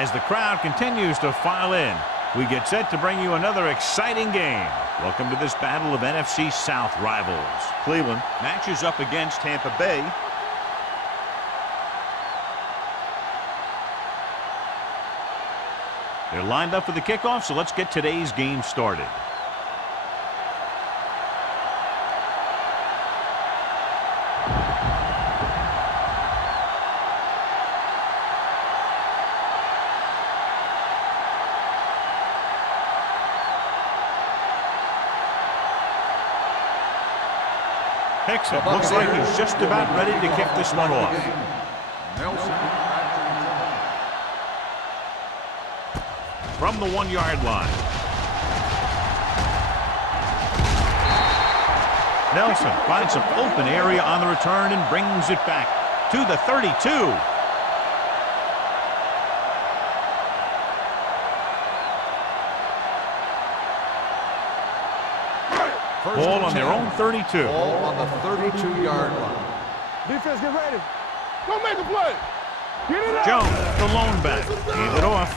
As the crowd continues to file in, we get set to bring you another exciting game. Welcome to this battle of NFC South rivals. Cleveland matches up against Tampa Bay. They're lined up for the kickoff, so let's get today's game started. Picks it. Looks like he's just about ready to kick this one off. From the 1-yard line. Nelson finds some open area on the return and brings it back to the 32. Ball on their own 32. Ball on the 32-yard line. Defense, get ready. Go make a play. Get it out. Jones, the lone back. Hand it off.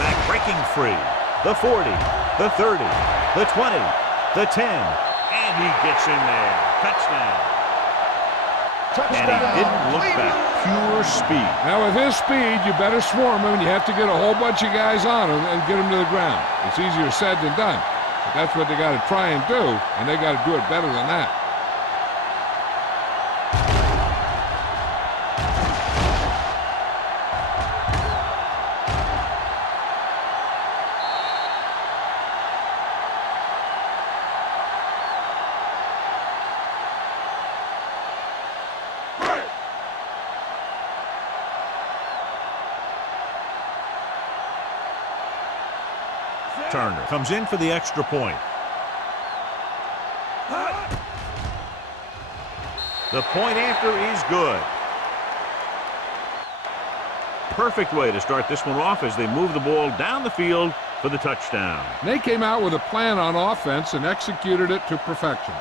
Back breaking free. The 40, the 30, the 20, the 10. And he gets in there. Touchdown. And he didn't look back. Pure speed. Now with his speed, you better swarm him, and you have to get a whole bunch of guys on him and get him to the ground. It's easier said than done. But that's what they got to try and do, and they got to do it better than that. Turner comes in for the extra point. The point after is good. Perfect way to start this one off as they move the ball down the field for the touchdown. They came out with a plan on offense and executed it to perfection.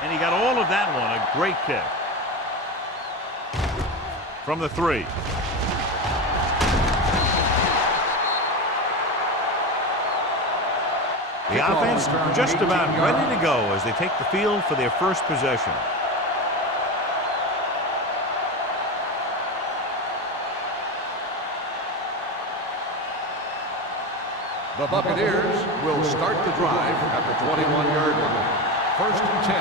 And he got all of that one. A great kick. From the 3. The offense just about ready to go as they take the field for their first possession. The Buccaneers will start the drive at the 21-yard line. First and 10.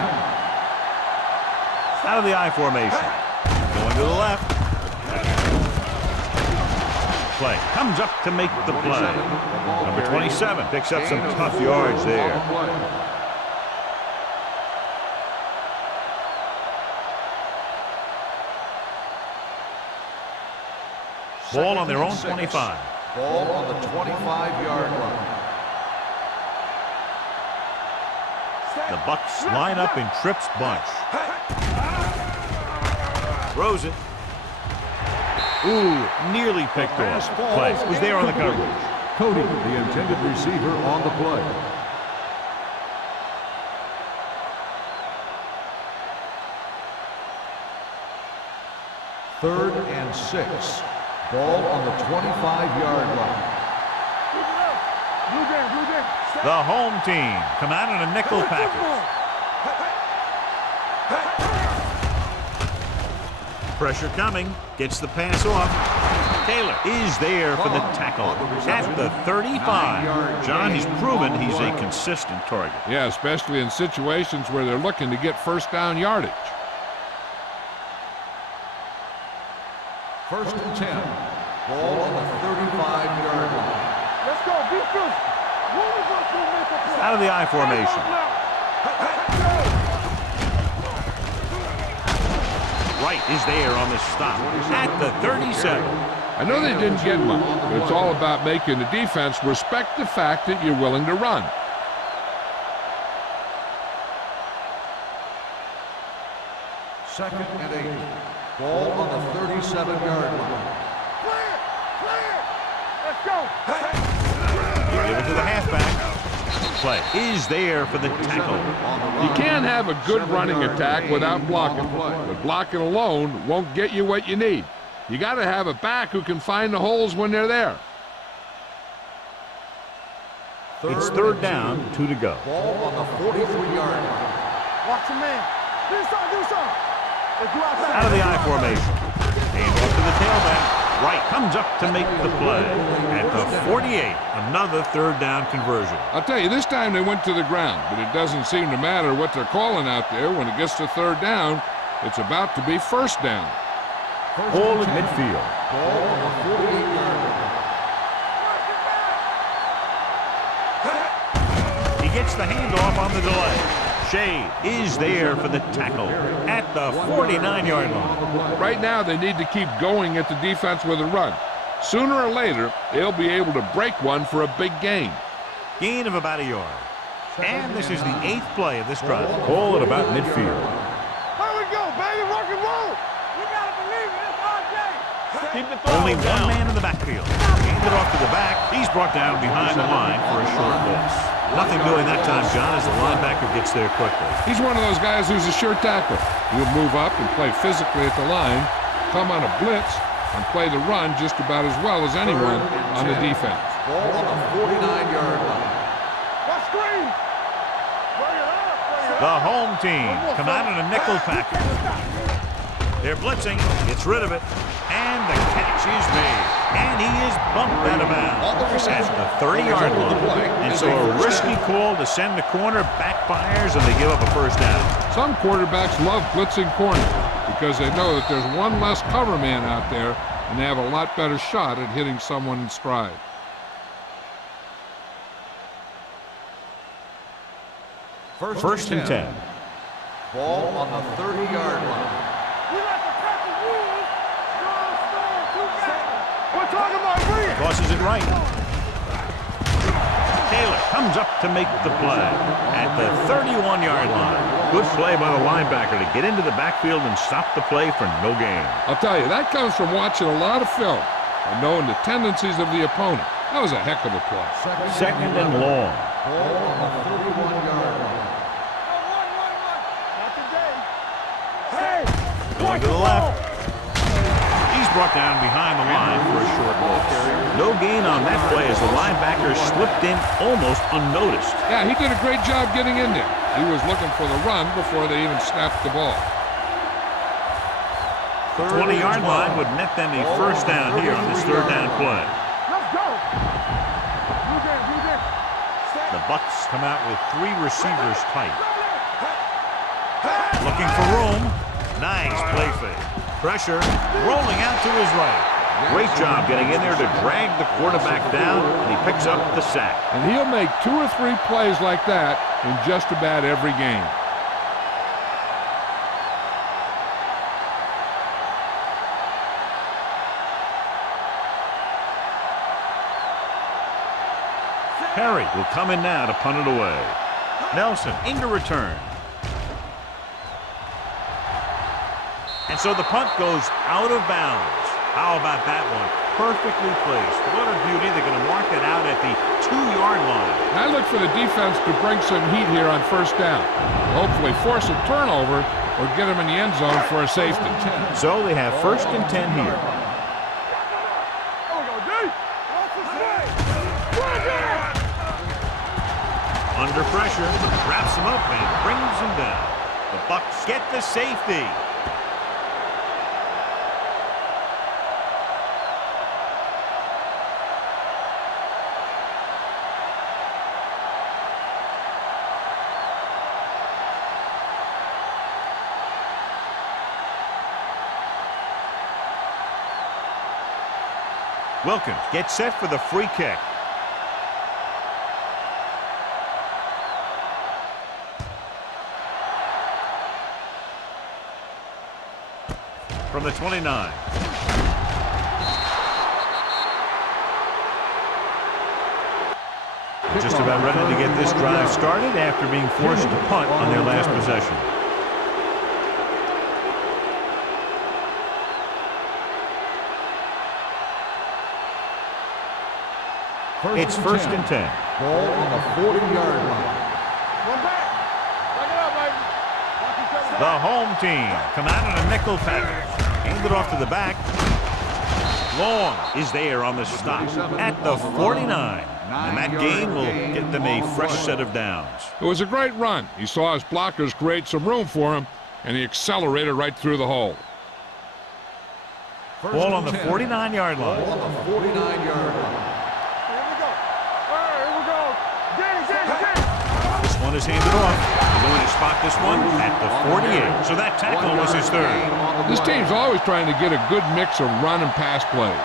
Out of the I formation. Going to the left. Play. Comes up to make the play. Number 27 picks up some tough yards there. Ball on their own 25. Ball on the 25-yard line. The Bucs line up in trips bunch. Throws it. Ooh, nearly picked off. Play was there on the coverage. Cody, the intended receiver, on the play. Third and 6. Ball on the 25-yard line. The home team come out in a nickel package. Pressure coming. Gets the pass off. Taylor is there for the tackle at the 35. John, he's proven he's a consistent target. Yeah, especially in situations where they're looking to get first down yardage. First and 10. Ball on the 35-yard line. Let's go, defense. Out of the I formation. Wright is there on the stop at the 37. I know they didn't get much, but it's all about making the defense respect the fact that you're willing to run. 2nd and 8. Ball on the 37-yard line. Clear! Clear! Let's go! You give it to the halfback. Play is there for the tackle. You can't have a good running attack without blocking, but blocking alone won't get you what you need. You got to have a back who can find the holes when they're there. It's 3rd down, 2 to go. Ball on the 43-yard line. Watch your man. Do something. Let's go outside. Out of the I formation. Hand off to the tailback. Wright comes up to make the play. At the 48, another 3rd down conversion. I'll tell you, this time they went to the ground, but it doesn't seem to matter what they're calling out there. When it gets to 3rd down, it's about to be 1st down. Ball at midfield. Ball on the 48-yard line. He gets the handoff on the delay. Shea is there for the tackle at the 49-yard line. Right now, they need to keep going at the defense with a run. Sooner or later, they'll be able to break one for a big gain. Gain of about a yard. And this is the 8th play of this drive. Ball at about midfield. Here we go, baby. Rock and roll. We got to believe it. It's our day. Keep it Only one man in the backfield. Handed off to the back. He's brought down behind the line for a short loss. Nothing doing that time, John, as the linebacker gets there quickly. He's one of those guys who's a sure tackler. He'll move up and play physically at the line, come on a blitz, and play the run just about as well as anyone on the defense. Ball on the 49-yard line. Let's screen. Bring it up. The home team come out in a nickel package. They're blitzing, gets rid of it, and the catch is made. And he is bumped out of bounds at the 30-yard line. And so a risky call to send the corner backfires, and they give up a 1st down. Some quarterbacks love blitzing corner because they know that there's one less cover man out there, and they have a lot better shot at hitting someone in stride. First and 10. Ball on the 30-yard line. We like to cut the rules. We're talking about bring it. Tosses it right. Taylor comes up to make the play at the 31-yard line. Good play by the linebacker to get into the backfield and stop the play for no gain. I'll tell you, that comes from watching a lot of film and knowing the tendencies of the opponent. That was a heck of a play. 2nd and long. Ball on the 31-yard line. Not today. Hey. Going to the left. He's brought down behind the line for a short loss. No gain on that play as the linebacker slipped in almost unnoticed. Yeah, he did a great job getting in there. He was looking for the run before they even snapped the ball. The 20-yard line would net them a 1st down here on this 3rd down play. Let's go. Blue game. The Bucks come out with 3 receivers tight. Looking for room. Nice play fake. Pressure rolling out to his right. Great job getting in there to drag the quarterback down, and he picks up the sack. And he'll make 2 or 3 plays like that in just about every game. Perry will come in now to punt it away. Nelson into return. And so the punt goes out of bounds. How about that one? Perfectly placed. What a beauty. They're going to mark it out at the 2-yard line. I look for the defense to bring some heat here on 1st down. Hopefully force a turnover or get them in the end zone for a safety. So they have 1st and 10 here. Under pressure, wraps him up and brings him down. The Bucks get the safety. Wilkins gets set for the free kick. From the 29. Just about ready to get this drive started after being forced to punt on their last possession. It's first and 10. Ball on the 40-yard line. One back. Back it up, baby. Watch each other The back. home team come out in a nickel package. Hand it off to the back. Long is there on the stop at the 49. And that gain will get them a fresh set of downs. It was a great run. He saw his blockers create some room for him, and he accelerated right through the hole. Ball on the 49-yard line. Ball on the 49-yard line. Here we go. All right, here we go. Gang. This one is handed off. He's going to spot this one at the 48. So that tackle was his third. This team's always trying to get a good mix of run and pass plays.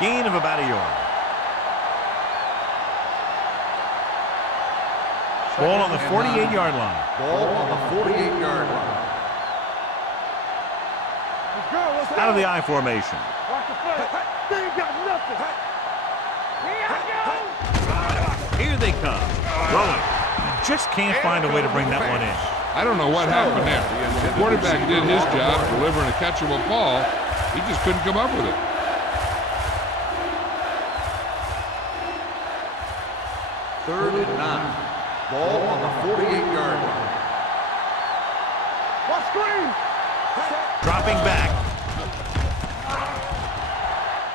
Gain of about a yard. Ball on the 48-yard line. Ball on the 48-yard line. Let's go. Let's go. Out of the I formation. Watch the play. They ain't got nothing. Here I go. Here they come. Throwing. Just can't find a way to bring that one in. I don't know what happened there. The quarterback did his job delivering a catchable ball. He just couldn't come up with it. Third and 9. Ball on the 48-yard line. Watch screen. Dropping back.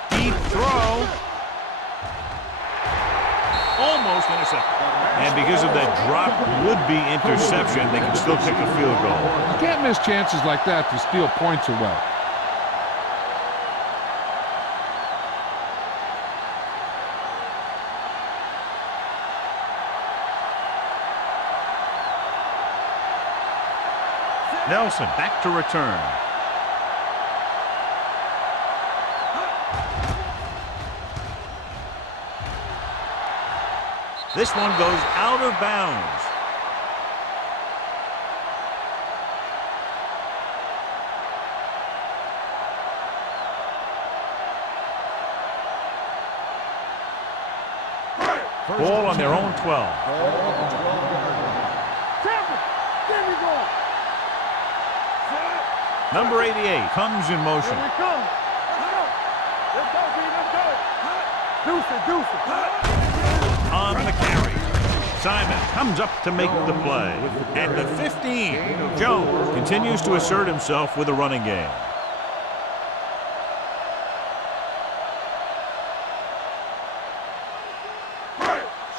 Deep throw. Almost intercepted. And because of that drop would-be interception, they can still kick a field goal. You can't miss chances like that to steal points away. Nelson back to return. This one goes out of bounds. Ball on their own 12. Ball on the 12-yard line. Tampa. There we go. Number 88 comes in motion. Here we come. Let's go. Let's go, B. Let's go. Deuce it. On the carry. Simon comes up to make the play. At the 15, Jones continues to assert himself with a running game.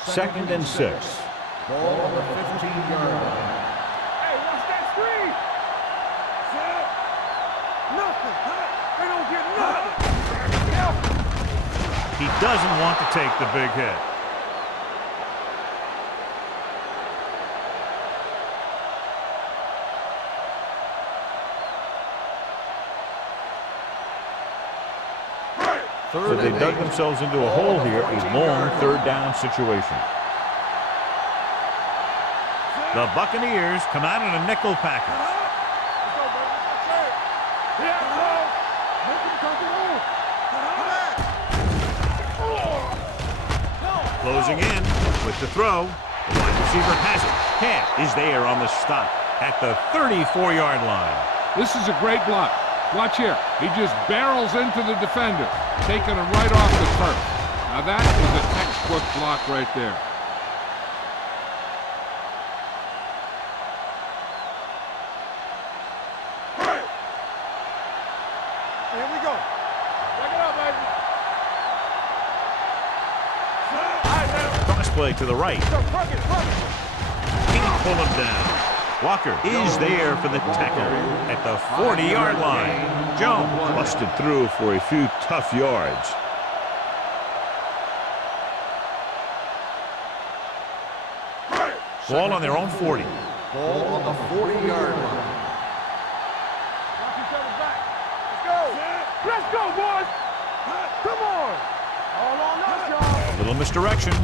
Second and 6. Ball on the 15-yard line. Hey, watch that screen. Nothing. They don't get nothing. He doesn't want to take the big hit. So they dug themselves into a hole here, a long third down situation. The Buccaneers come out in a nickel package. Let's go, baby. That's it. Yeah, bro. Make him come on. Closing in with the throw. The wide receiver has it. Camp is there on the stop at the 34-yard line. This is a great block. Watch here. He just barrels into the defender, taking him right off the turf. Now that is a textbook block right there. Here we go. Back it up, baby. All right, man. Cross play to the right. Go, plug it. Can't pull him down. Walker is there for the tackle at the 40-yard line. Jones busted through for a few tough yards. Ball on their own 40. Ball on the 40-yard line. Watch each other back. Let's go. Let's go, boys. Come on. All on us, y'all. A little misdirection.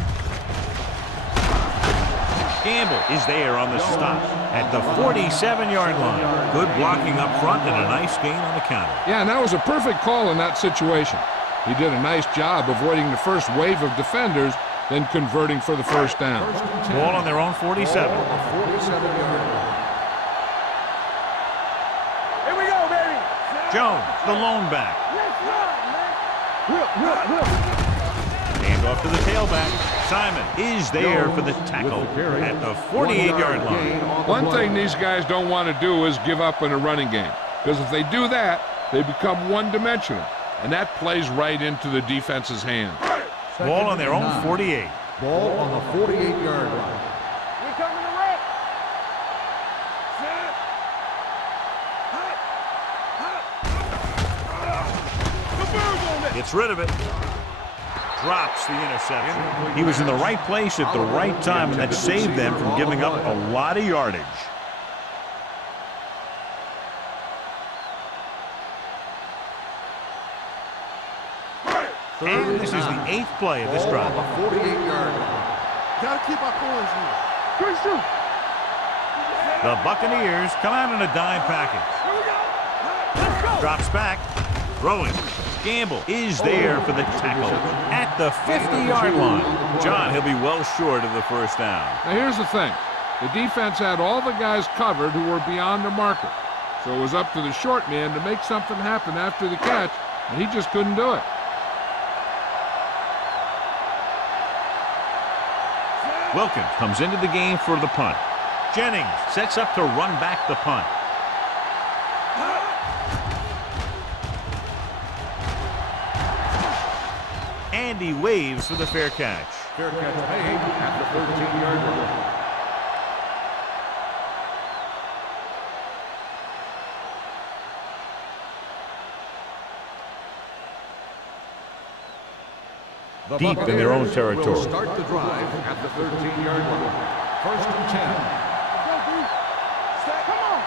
Gamble is there on the stop at the 47-yard line. Good blocking up front and a nice gain on the counter. Yeah, and that was a perfect call in that situation. He did a nice job avoiding the first wave of defenders, then converting for the first down. Ball on their own 47. Ball on the 47-yard line. Here we go, baby. Jones, the lone back. Let's run, man. Whip. Hand off to the tailback. Simon is there for the tackle at the 48-yard line. One thing these guys don't want to do is give up in a running game, because if they do that, they become one-dimensional, and that plays right into the defense's hands. Ball on their own 48. Ball on the 48-yard line. We coming to wreck. Gets rid of it. Drops the interception. He was in the right place at the right time, and that saved them from giving up a lot of yardage. And this is the 8th play of this drive. 48-yard line. Gotta keep our points here. Good shoot. The Buccaneers come out in a dime package. Here we go. Let's go. Drops back. Throwing. Gamble is there for the tackle at the 50-yard line. John, he'll be well short of the first down. Now here's the thing. The defense had all the guys covered who were beyond the marker. So it was up to the short man to make something happen after the catch, and he just couldn't do it. Wilkins comes into the game for the punt. Jennings sets up to run back the punt. And he waves for the fair catch. Fair catch made at the 13-yard line. The Deep in their own territory. Will start the drive at the 13-yard line. First and 10. Come on.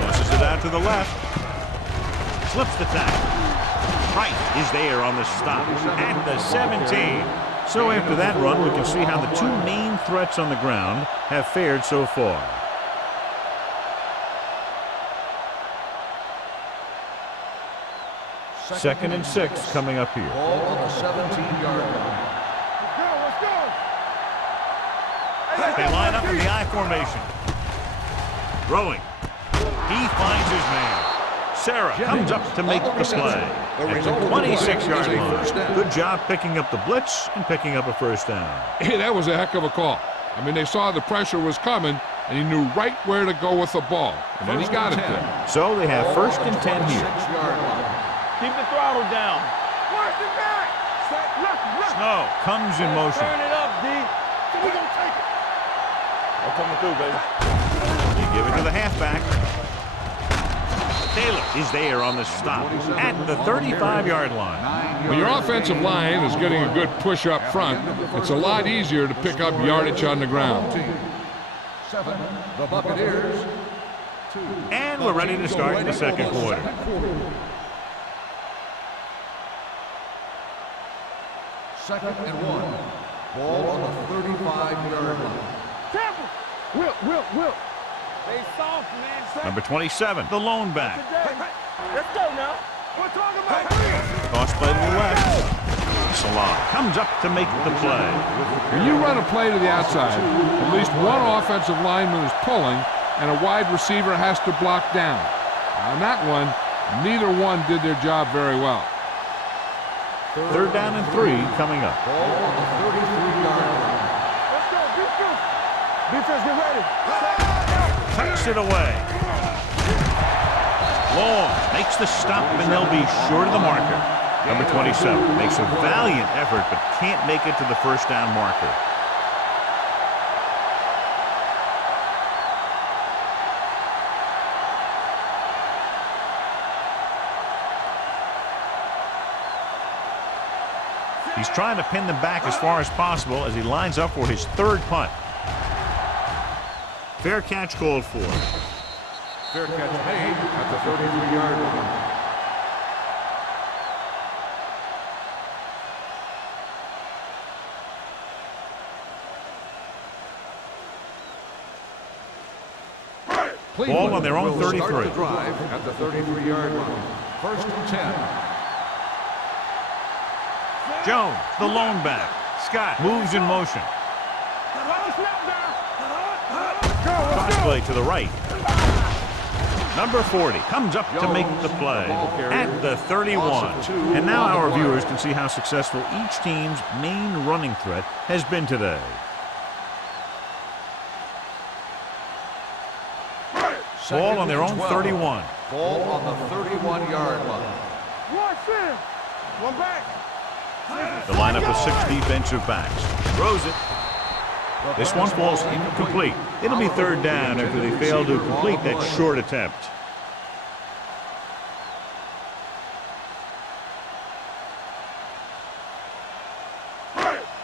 Tosses it out to the left. Slips the tackle. Wright is there on the stop at the 17. So after that run, we can see how the two main threats on the ground have fared so far. Second and 6 coming up here. Ball on the 17-yard line. Let's go. They line up in the I formation. Throwing. He finds his man. Sarah comes up to make the play at the 26-yard line. Good job picking up the blitz and picking up a first down. Hey, that was a heck of a call. I mean, they saw the pressure was coming, and he knew right where to go with the ball. And then he got it there. So they have first and 10 here. 6-yard line. Keep the throttle down. Watch it back. Look. Snow comes in motion. Turn it up, D. So we gonna take it. I'm coming through, baby. You give it to the halfback. Taylor is there on the stop at the 35-yard line. When your offensive line is getting a good push up front, it's a lot easier to pick up yardage on the ground. 7, the Buccaneers. 2. And we're ready to start the second quarter. Second and 1. Ball on the 35-yard line. Tampa. Will. They soft, man. Number 27, the lone back. Let's go now. We're talking about Toss play to the left. Salah comes up to make the play. When you run a play to the outside, at least one offensive lineman is pulling, and a wide receiver has to block down. On that one, neither one did their job very well. Third down and 3 coming up. Ball on the 33-yard line. Let's go. Defense, get ready. Tucks it away. Long makes the stop, and they'll be short of the marker. Number 27 makes a valiant effort, but can't make it to the first down marker. He's trying to pin them back as far as possible as he lines up for his third punt. Fair catch called for. Fair catch made at the 33-yard line. Ball on their own 33. Start the drive at the 33-yard line. First and 10. Jones, the lone back. Scott moves in motion. Cross play to the right. Number 40 comes up to make the play at the 31. And now our viewers can see how successful each team's main running threat has been today. Ball on their own 31. Ball on the 31-yard line. One back. The lineup of 6 defensive backs. Throws it. This one falls incomplete. It'll be third down after they fail to complete that short attempt.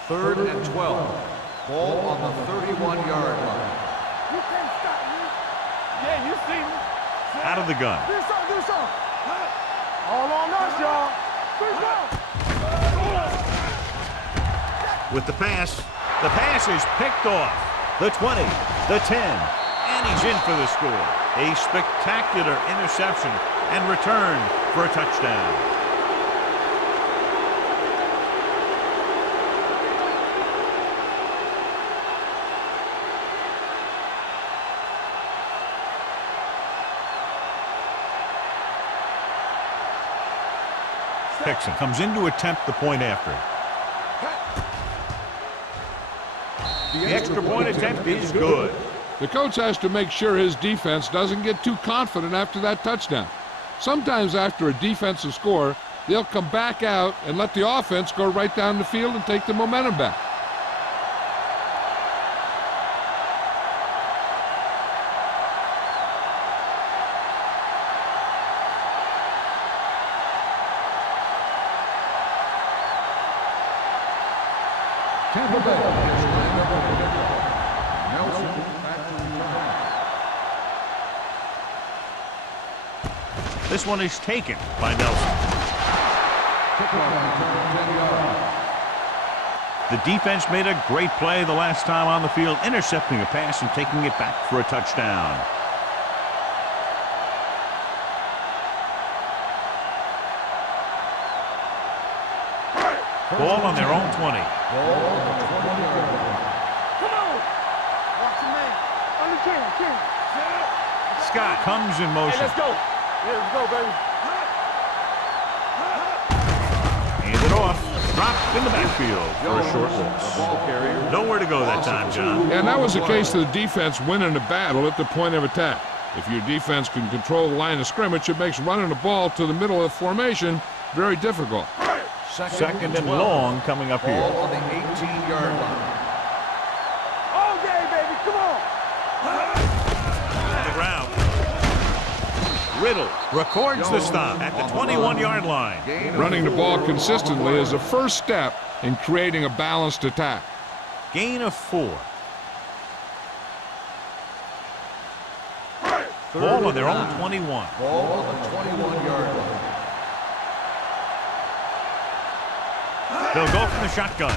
Third and 12. Ball on the 31-yard line. You can't stop me. Yeah, you see me. Out of the gun. Do something. All on us, y'all. With the pass is picked off. The 20, the 10, and he's in for the score. A spectacular interception and return for a touchdown. Hickson comes in to attempt the point after. The extra point attempt is good. The coach has to make sure his defense doesn't get too confident after that touchdown. Sometimes after a defensive score, they'll come back out and let the offense go right down the field and take the momentum back. Tampa Bay has lined up on the kickoff. Nelson back to the line. This one is taken by Nelson. Kickoff return 10 yards. The defense made a great play the last time on the field, intercepting a pass and taking it back for a touchdown. Ball on their own 20. Ball on the 20-yard line. Come on. Watch your man. On the King. Scott comes in motion. Hey, let's go. Yeah, let's go, baby. Hand it off. Dropped in the backfield for a short loss. Nowhere to go that time, John. And that was the case of the defense winning the battle at the point of attack. If your defense can control the line of scrimmage, it makes running the ball to the middle of the formation very difficult. Second and long coming up here. Ball on the 18-yard line. All day, baby. Come on. The ground. Riddle records the stop at the 21-yard line. Running the ball consistently is the first step in creating a balanced attack. Gain of 4. Ball on their own 21. Ball on the 21-yard line. They'll go from the shotgun.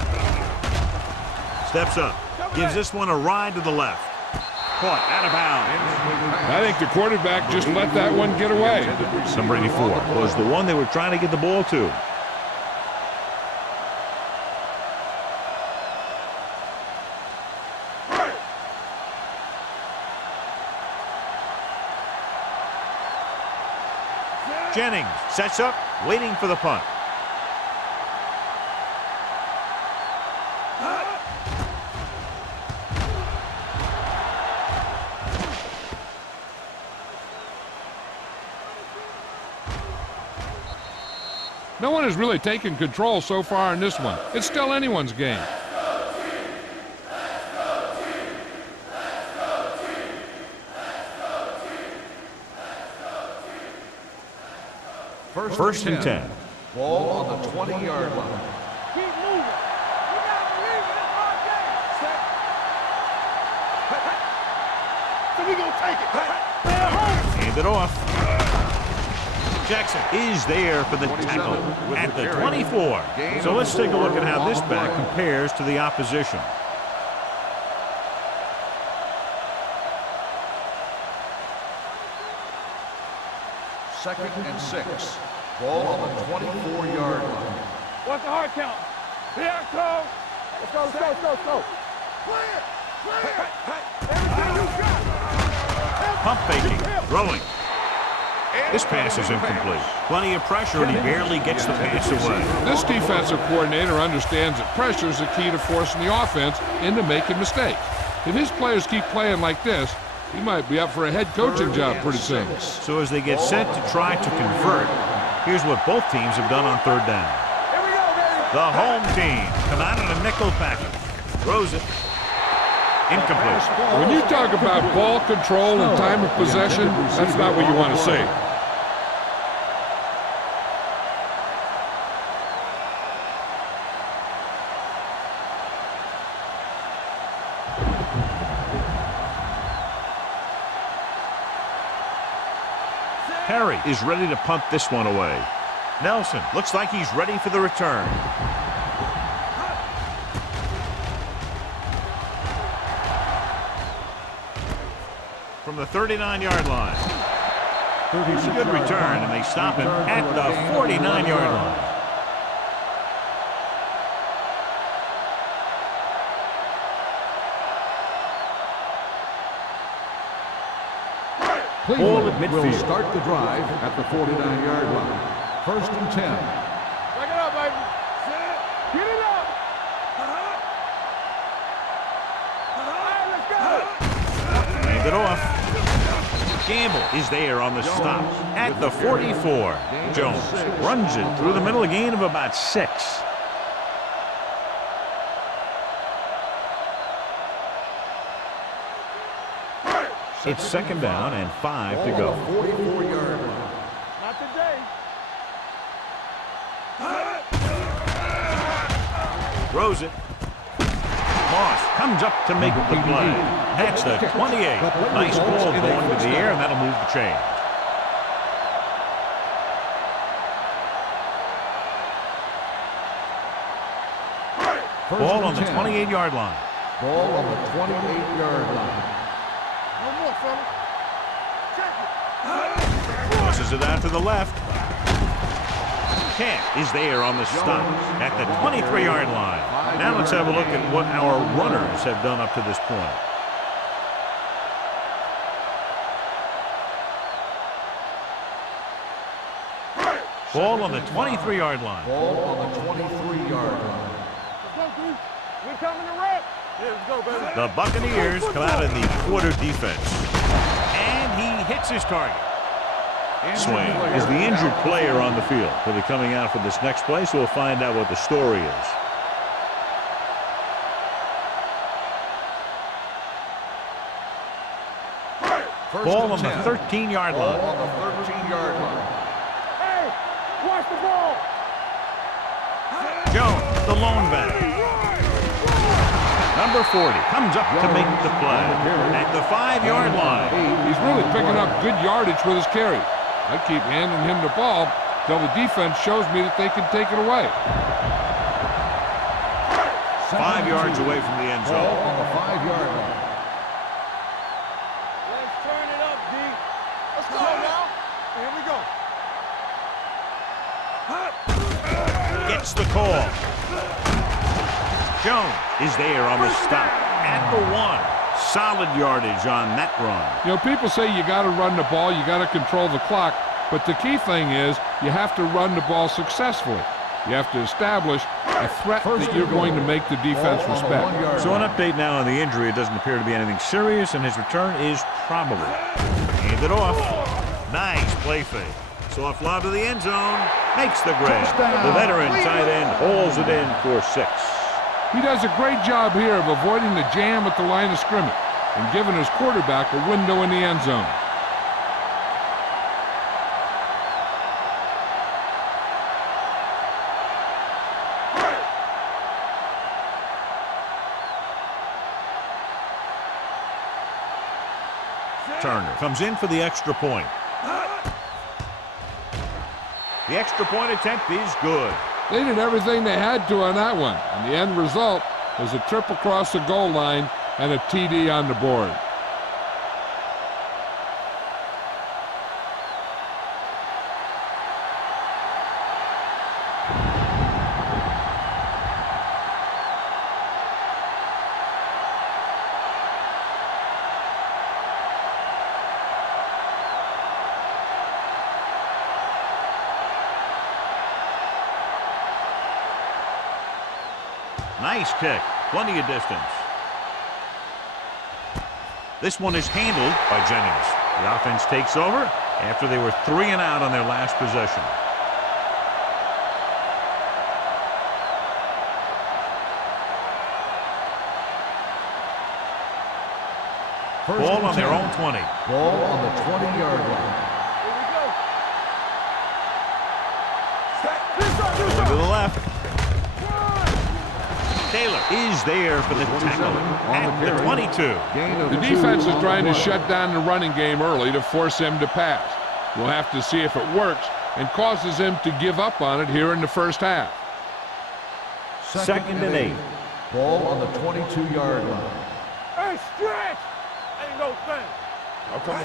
Steps up. Gives this one a ride to the left. Caught out of bounds. I think the quarterback just let that one get away. Number 84 was the one they were trying to get the ball to. Jennings sets up, waiting for the punt. No one has really taken control so far in this one. It's still anyone's game. First and 10. Ball on the 20-yard line. Keep moving. You gotta believe it. It's our game. So we gonna take it. Hand it off. Jackson is there for the tackle at the 24. So let's take a look at how this back compares to the opposition. Second and 6. Ball on the 24-yard line. What's the hard count? Here it comes. Let's go. Clear. Everything you got. Pump faking, throwing. This pass is incomplete. Plenty of pressure, and he barely gets the pass away. This defensive coordinator understands that pressure is the key to forcing the offense into making mistakes. If his players keep playing like this, he might be up for a head coaching job pretty soon. So as they get set to try to convert, here's what both teams have done on third down. Here we go, baby. The home team come out in a nickel package. Throws it. Incomplete. When you talk about ball control and time of possession, that's not what you want to see. Perry is ready to punt this one away. Nelson looks like he's ready for the return. From the 39-yard line. It's a good return, and they stop him at the 49-yard line. Cleveland will start the drive at the 49-yard line. 1st and 10. Back it up, baby. Get it up. All right, let's go. Hand it off. Gamble is there on the stop at the 44. Jones runs it through the middle, a gain of about 6. It's 2nd down and 5 to go. 44-yard line. Not today. Throws it. Moss comes up to make the play. That's the 28. Nice ball going to the air, and that'll move the chain. Ball on the 28-yard line. Ball on the 28-yard line. One more, fella. Check it. Tosses it out to the left. Camp is there on the stop at the 23-yard line. Now let's have a look at what our runners have done up to this point. Ball on the 23-yard line. Ball on the 23-yard line. Let's go, dude. We're coming to wreck. Yeah, let's go, baby. The Buccaneers come out in the quarter defense. And he hits his target. Swain is the injured player on the field. He'll be coming out for this next play, so we'll find out what the story is. Ball on the 13-yard line. Ball on the 13-yard line. Hey, watch the ball. Jones, the lone back. Number 40 comes up to make the play at the 5-yard line. He's really picking up good yardage with his carry. I keep handing him the ball till the defense shows me that they can take it away. 5 yards away from the end Ball zone. on the 5-yard line. Let's turn it up, D. Let's go now. Here we go. Gets the call. Jones is there on the stop at the 1. Solid yardage on that run. You know, people say you got to run the ball, you got to control the clock, but the key thing is you have to run the ball successfully. You have to establish a threat that you're going to make the defense respect. So an update now on the injury. It doesn't appear to be anything serious, and his return is probable. Hand it off. Nice play fake. Soft lob to the end zone. Makes the grab. The veteran tight end hauls it in for 6. He does a great job here of avoiding the jam at the line of scrimmage and giving his quarterback a window in the end zone. Turner comes in for the extra point. The extra point attempt is good. They did everything they had to on that one, and the end result was a trip across the goal line and a TD on the board. Nice kick. Plenty of distance. This one is handled by Jennings. The offense takes over after they were 3 and out on their last possession. Ball on their own 20. Ball on the 20-yard line. Going to the left. Taylor is there for the tackle at the 22. The defense is trying to shut down the running game early to force him to pass. We'll have to see if it works and causes him to give up on it here in the first half. Second and 8. Ball on the 22-yard line. Hey, stretch! Ain't no thing.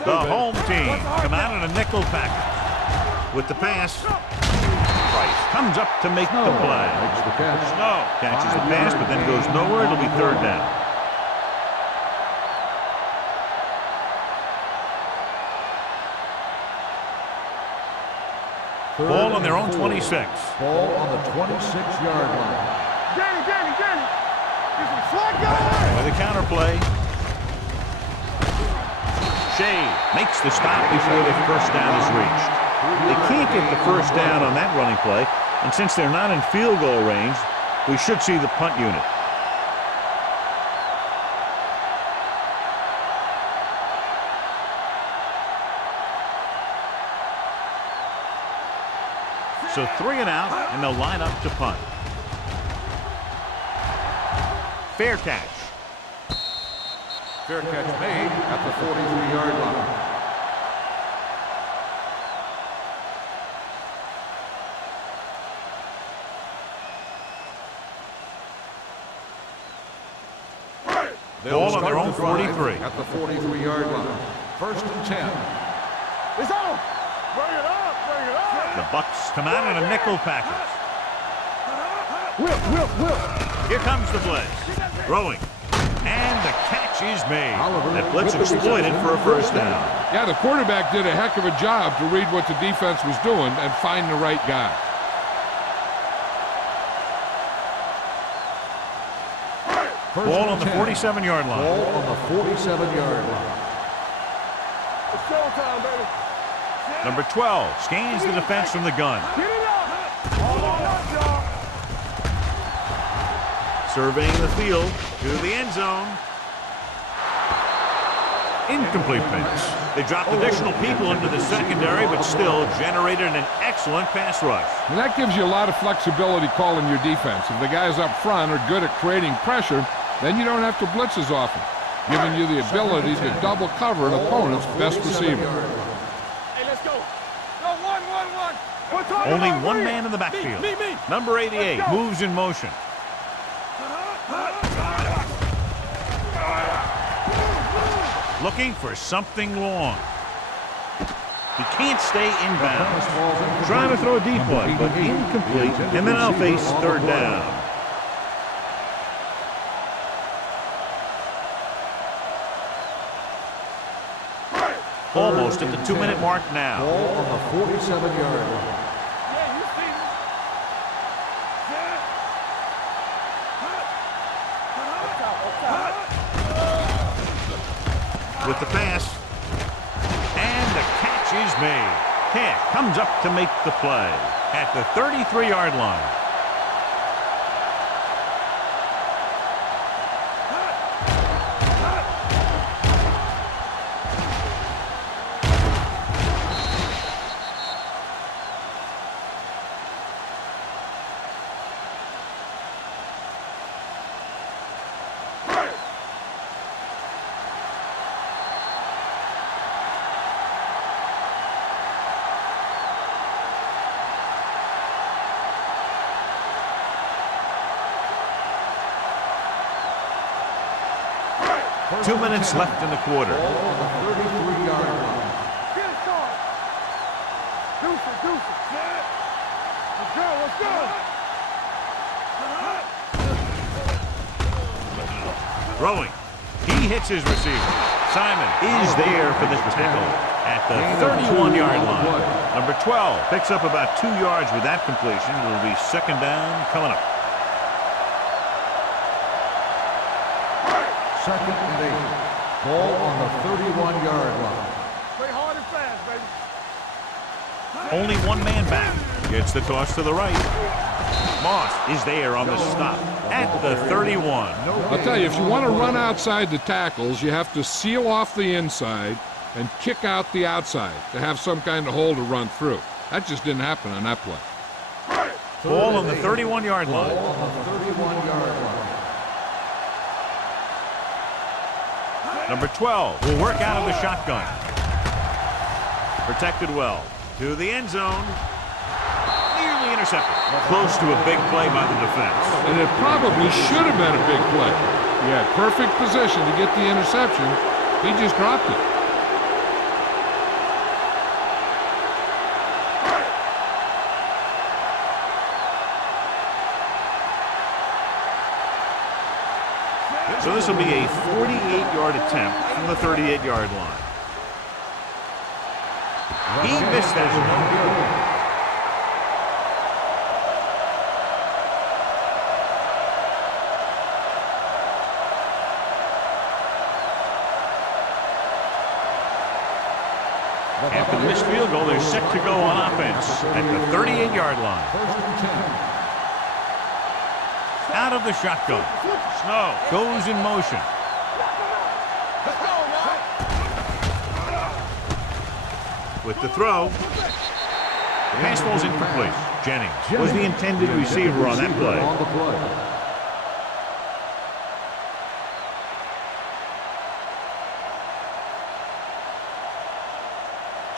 The home team come out in a nickel package. With the pass, Price comes up to make the play. Makes the catch. Snow catches the pass, but then goes nowhere. It'll be third down. Ball on their own 26. Ball on the 26-yard line. Danny! Get some slack going! With a counterplay. Shea makes the stop before the first down is reached. They can't get the first down on that running play, and since they're not in field goal range, we should see the punt unit. So 3 and out, and they'll line up to punt. Fair catch. Fair catch made at the 43-yard line. Ball on their own 43. At the 43-yard line. First and 10. It's on! Bring it up! The Bucks come out in a nickel package. Whip! Here comes the blitz. Throwing. And the catch is made. That blitz exploited for a first down. Yeah, the quarterback did a heck of a job to read what the defense was doing and find the right guy. Ball on the 47-yard line. Ball on the 47-yard line. It's showtime, baby. Number 12 scans the defense from the gun. Get it up! All on up, y'all. Surveying the field to the end zone. Incomplete pass. They dropped additional people into the secondary, but still generated an excellent pass rush. And that gives you a lot of flexibility calling your defense. If the guys up front are good at creating pressure, then you don't have to blitz as often, giving you the ability to double cover an opponent's best receiver. Hey, let's go. Go, one. Only one man in the backfield. Me. Number 88 moves in motion. Looking for something long. He can't stay inbound. Trying to throw a deep one, but incomplete, and then I'll face third down. Almost at the 2-minute mark now. Ball on the 47-yard line. Yeah, you see me. With the pass. And the catch is made. Camp comes up to make the play at the 33-yard line. Two minutes left in the quarter. Ball on the 33-yard line. Get it started. Deuce it. Let's go. Throwing. He hits his receiver. Simon is there for the tackle at the 31-yard line. Number 12 picks up about 2 yards with that completion. It'll be second down coming up. Second and 8. Ball on the 31-yard line. Play hard and fast, baby. Only one man back. Gets the toss to the right. Moss is there on the stop at the 31. I'll tell you, if you want to run outside the tackles, you have to seal off the inside and kick out the outside to have some kind of hole to run through. That just didn't happen on that play. Ball on the 31-yard line. Ball on the 31-yard line. Number 12 will work out of the shotgun. Protected well. To the end zone. Nearly intercepted. Close to a big play by the defense. And it probably should have been a big play. He had perfect position to get the interception. He just dropped it. So this will be a 48-yard attempt from the 38-yard line. He missed that. After the missed field goal, they're set to go on offense at the 38-yard line. First and 10. Out of the shotgun. Snow goes in motion. With the throw, the pass ball's incomplete. Jennings was the intended receiver on that play. On the play.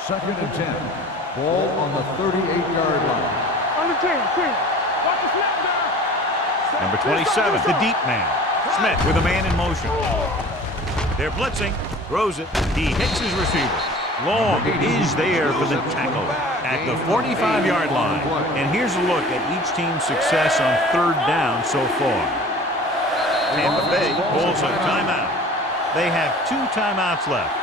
Second and 10. Ball on the 38-yard line. On the 10. Watch the snap down. Number 27, the deep man. Smith with a man in motion. They're blitzing. Throws it. He hits his receiver. Long is there for the tackle at the 45-yard line. And here's a look at each team's success on third down so far. Tampa Bay calls a timeout. They have 2 timeouts left.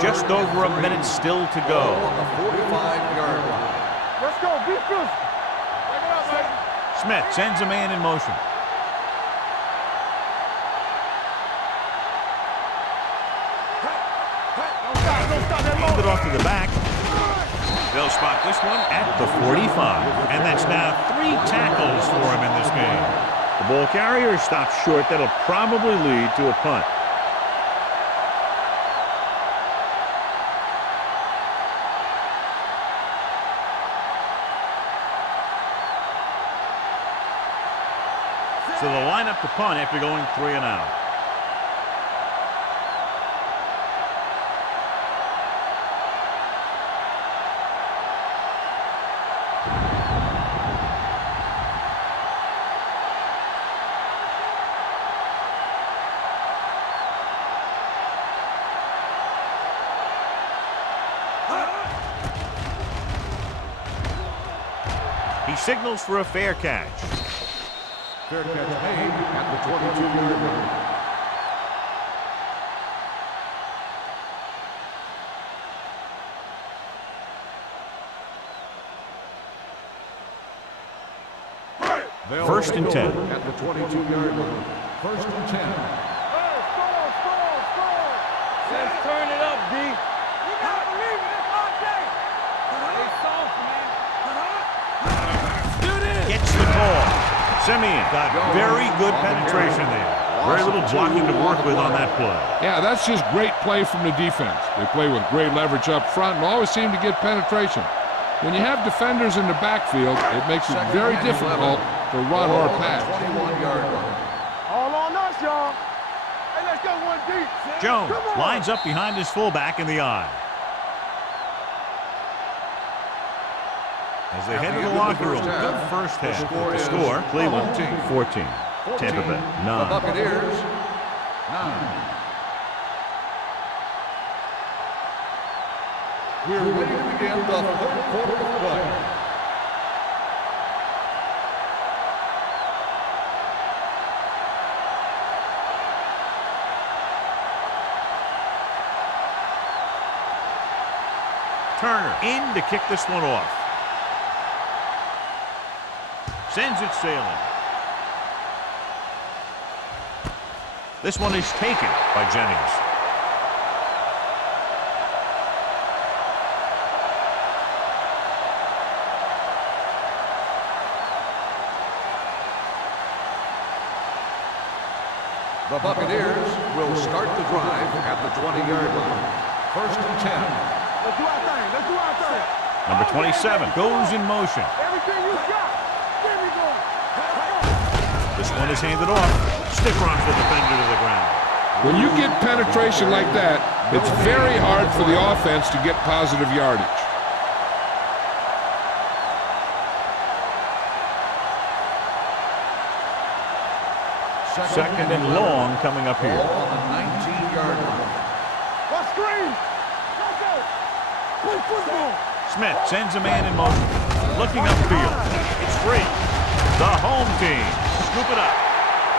Just over a minute still to go. On the 45-yard line. Let's go. Be close. Break it up, man. Smith sends a man in motion. Don't stop that Hand it off to the back. They'll spot this one at the 45. And that's now 3 tackles for him in this game. The ball carrier stops short. That'll probably lead to a punt. So they'll line up the punt after going 3 and out. He signals for a fair catch. Fair catch made at the 22-yard line. First and 10. At the 22-yard line. First and 10. Let's turn it up, D. You gotta believe it. It's our day. Stay soft, man. Do this. Gets the call. Simeon got very good penetration there. Very little blocking to work with on that play. Yeah, that's just great play from the defense. They play with great leverage up front and always seem to get penetration. When you have defenders in the backfield, it makes it very difficult to run or pass. 21-yard line. All on us, y'all. Hey, let's go one deep. Jones Come on. lines up behind his fullback in the eye. As they head to the locker room, good first half. The score, Cleveland 14. Tampa Bay 9. The Buccaneers 9. We're ready to begin the third quarter of play. Turner in to kick this one off. Sends it sailing. This one is taken by Jennings. The Buccaneers will start the drive at the 20-yard line. First and 10. Let's do our thing. Let's do our thing. Number 27 goes in motion. Everything you got. There we go. This one is handed off. Stiff runs the defender to the ground. When you get penetration like that, it's very hard for the offense to get positive yardage. Second and long coming up here. Ball on the 19-yard line. Let's screen. Let's go. Play football. Smith sends a man in motion. Looking upfield. It's free. The home team scoop it up.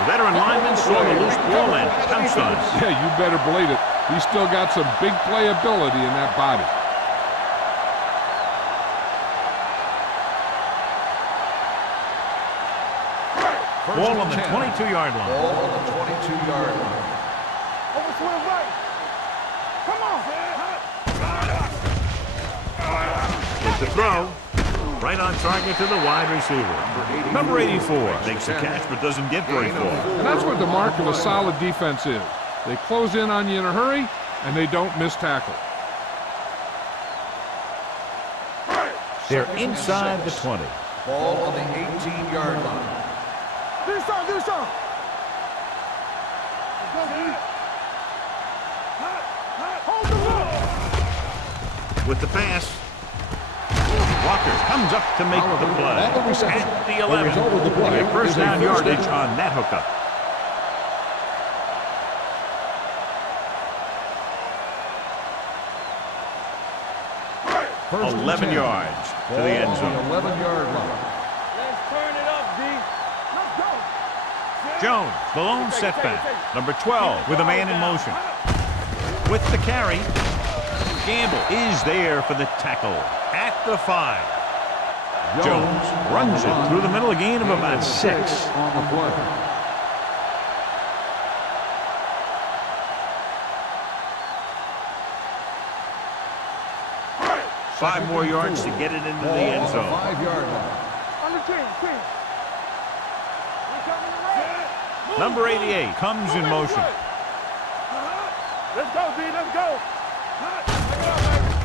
The veteran lineman saw the loose ball and pounced on it. Yeah, you better believe it. He's still got some big playability in that body. Ball on the 22-yard line. Ball on the 22-yard line. Over swing right. Come on. With the throw. Right on target to the wide receiver. Number 84 makes the catch but doesn't get very far. And that's what the mark of a solid defense is. They close in on you in a hurry, and they don't miss tackle. They're inside the 20. Ball on the 18-yard line. Do something. Do something. Hold the ball. With the pass. Walker comes up to make the play. At the 11. They get first down yardage on that hookup. First 11 yards to the end zone. 11-yard line. Let's turn it up, D. Let's go. Jones, the lone setback. Number 12 with a man in motion. With the carry. Gamble is there for the tackle at the 5. Jones runs it through the middle, a gain of about 6. On the play. Five more yards to get it into the end zone. 5-yard line. On the 10. Number 88 comes in motion. Let's go, D. Let's go.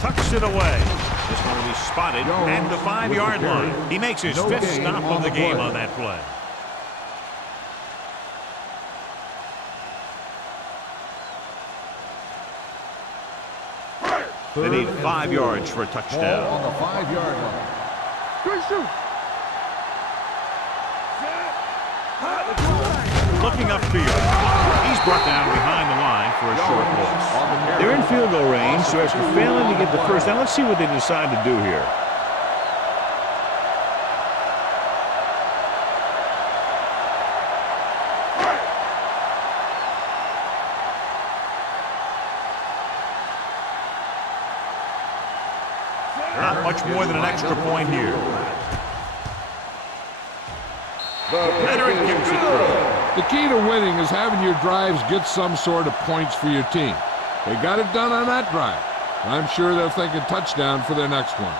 Tucks it away. This one will be spotted at the 5-yard line. He makes his fifth stop of the game on that play. They need 5 yards for a Ball touchdown. on the 5-yard line. Good shoot. Looking upfield. He's brought down behind the line for a short loss. They're in field goal range, so after failing to get the first down, let's see what they decide to do here. Not much more than an extra point here. Veteran kicks it through. The key to winning is having your drives get some sort of points for your team. They got it done on that drive. I'm sure they're thinking touchdown for their next one.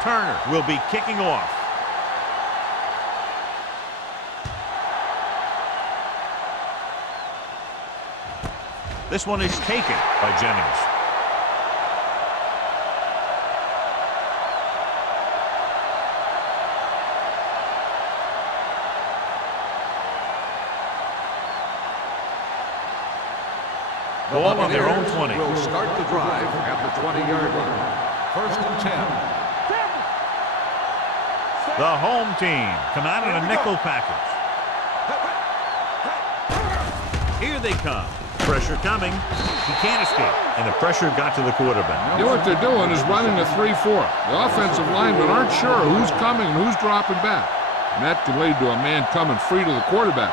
Turner will be kicking off. This one is taken by Jennings. Ball on their own 20. Will start the drive at the 20-yard line. First and 10. The home team come out in a nickel package. Here they come. Pressure coming. He can't escape, and the pressure got to the quarterback. You know what they're doing is running a 3-4. The offensive linemen aren't sure who's coming and who's dropping back. And that can lead to a man coming free to the quarterback.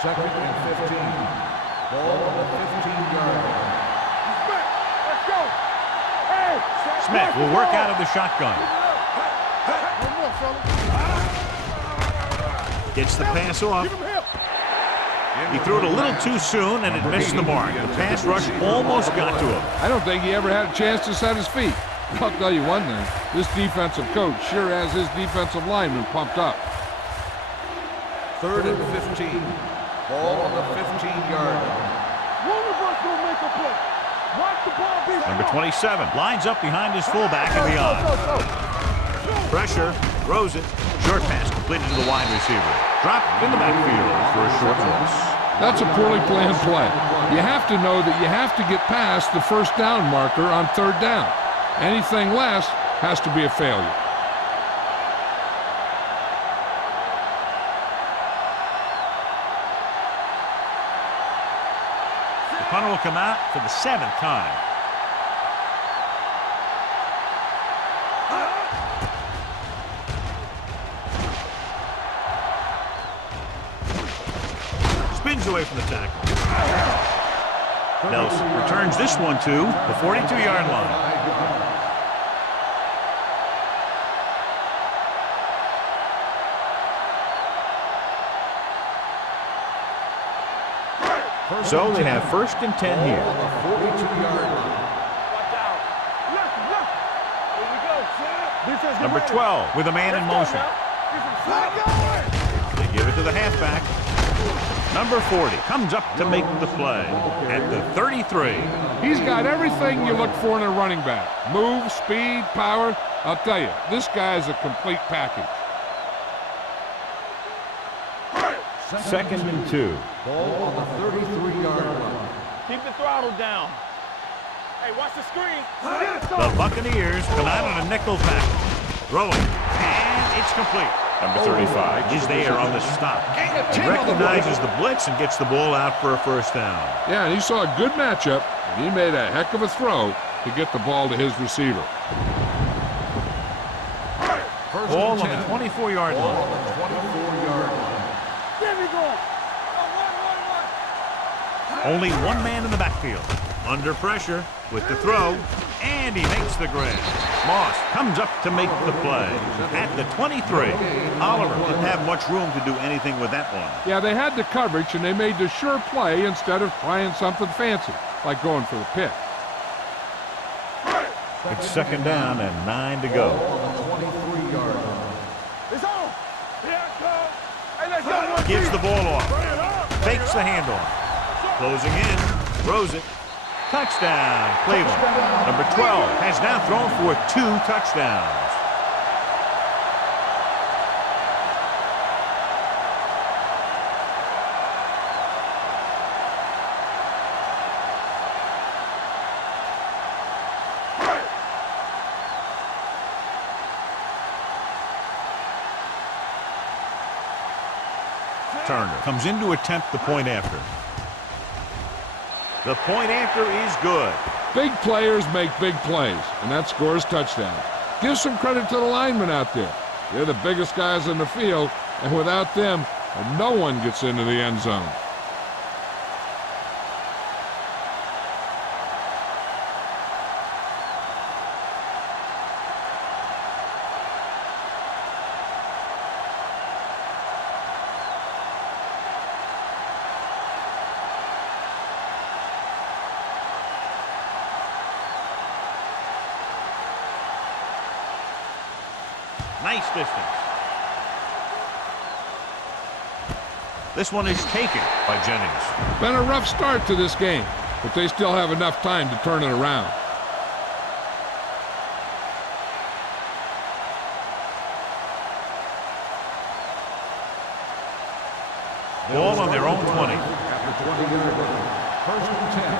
Second and 15. Ball on the 15-yard line. Let's go. Hey, Smith will work out of the shotgun. One more, fella. Gets the pass off. Give him help. He threw it a little too soon, and it missed the mark. The pass rush almost got to him. I don't think he ever had a chance to set his feet. I'll tell you one thing, this defensive coach sure has his defensive linemen pumped up. Third and 15. Ball on the 15-yard line. One of us will make a play. Watch the ball be. Number 27 lines up behind his fullback and beyond. Pressure, throws it. Short pass completed to the wide receiver. Dropped in the backfield for a short loss. That's a poorly planned play. You have to know that you have to get past the first down marker on third down. Anything less has to be a failure. The punter will come out for the 7th time. Spins away from the tackle. Nelson returns this one to the 42-yard line. So they have 1st and 10 here. On the 42-yard line. Watch out. Left. Here we go. Defense, Number 12 with a man in motion. They give it to the halfback. Number 40 comes up to make the play at the 33. He's got everything you look for in a running back. Move, speed, power. I'll tell you, this guy's a complete package. 2nd and 2. Ball on the 33-yard line. Keep the throttle down. Hey, watch the screen. The Buccaneers come out on a nickel package. Throwing, and it's complete. Number 35 is there on the stop. He recognizes the blitz and gets the ball out for a first down. Yeah, and he saw a good matchup, and he made a heck of a throw to get the ball to his receiver. Ball on the 24-yard Ball line. on the 24-yard line. There we go. Only one man in the backfield. Under pressure with the throw, and he makes the grab. Moss comes up to make the play at the 23. Oliver didn't have much room to do anything with that one. Yeah, they had the coverage, and they made the sure play instead of trying something fancy, like going for the pick. It's 2nd down and 9 to go. Ball on the 23-yard line. It's on. Here it comes. Hey, let's go. Gives the ball off. Fakes the handoff. Closing in. Throws it. Touchdown, Cleveland. Number 12 has now thrown for 2 touchdowns. Turner comes in to attempt the point after. The point after is good. Big players make big plays, and that scores touchdowns. Give some credit to the linemen out there. They're the biggest guys in the field, and without them, no one gets into the end zone. Nice distance. This one is taken by Jennings. Been a rough start to this game, but they still have enough time to turn it around. Ball on their own 20. At the 20-yard line. 1st and 10.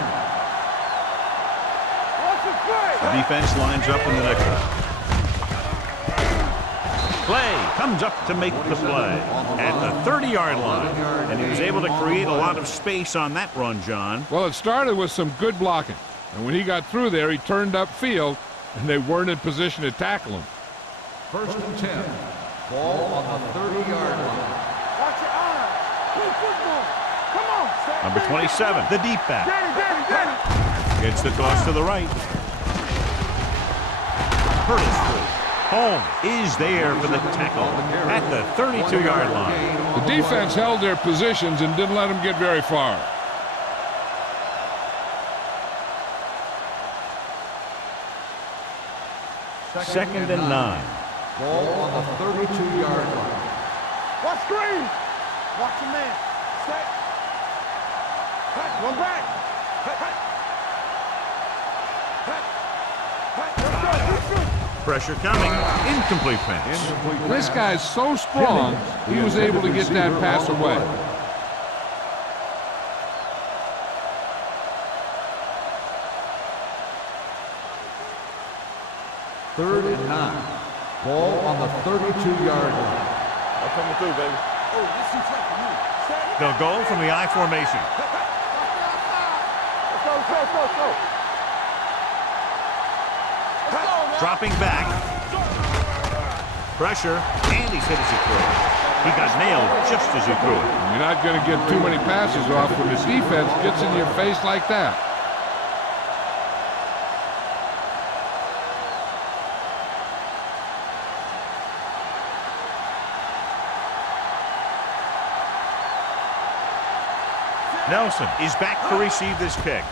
Watch the play. The defense lines up in the nickel. Clay comes up to make the play at the 30-yard line. And he was able to create a lot of space on that run, John. Well, it started with some good blocking. And when he got through there, he turned upfield, and they weren't in position to tackle him. 1st and 10. Ball on the 30-yard line. Watch your eyes. Play football. Come on. Number 27, the deep back. Danny. Gets the toss to the right. Curtis through. Holmes is there for the tackle at the 32-yard line. The defense held their positions and didn't let them get very far. Second and 9. Ball on the 32-yard line. Watch screen. Watch your man. Set. One back. Pressure coming. Incomplete pass. This guy's so strong, he was able to get that pass away. Third and 9. Ball on the 32-yard line. I'm coming through, baby. Oh, this is tough for me. They'll go from the I formation. Let's go. Dropping back. Pressure, and he's hit as he threw. He got nailed just as he threw it. You're not going to get too many passes off when the defense gets in your face like that. Nelson is back to receive this kick.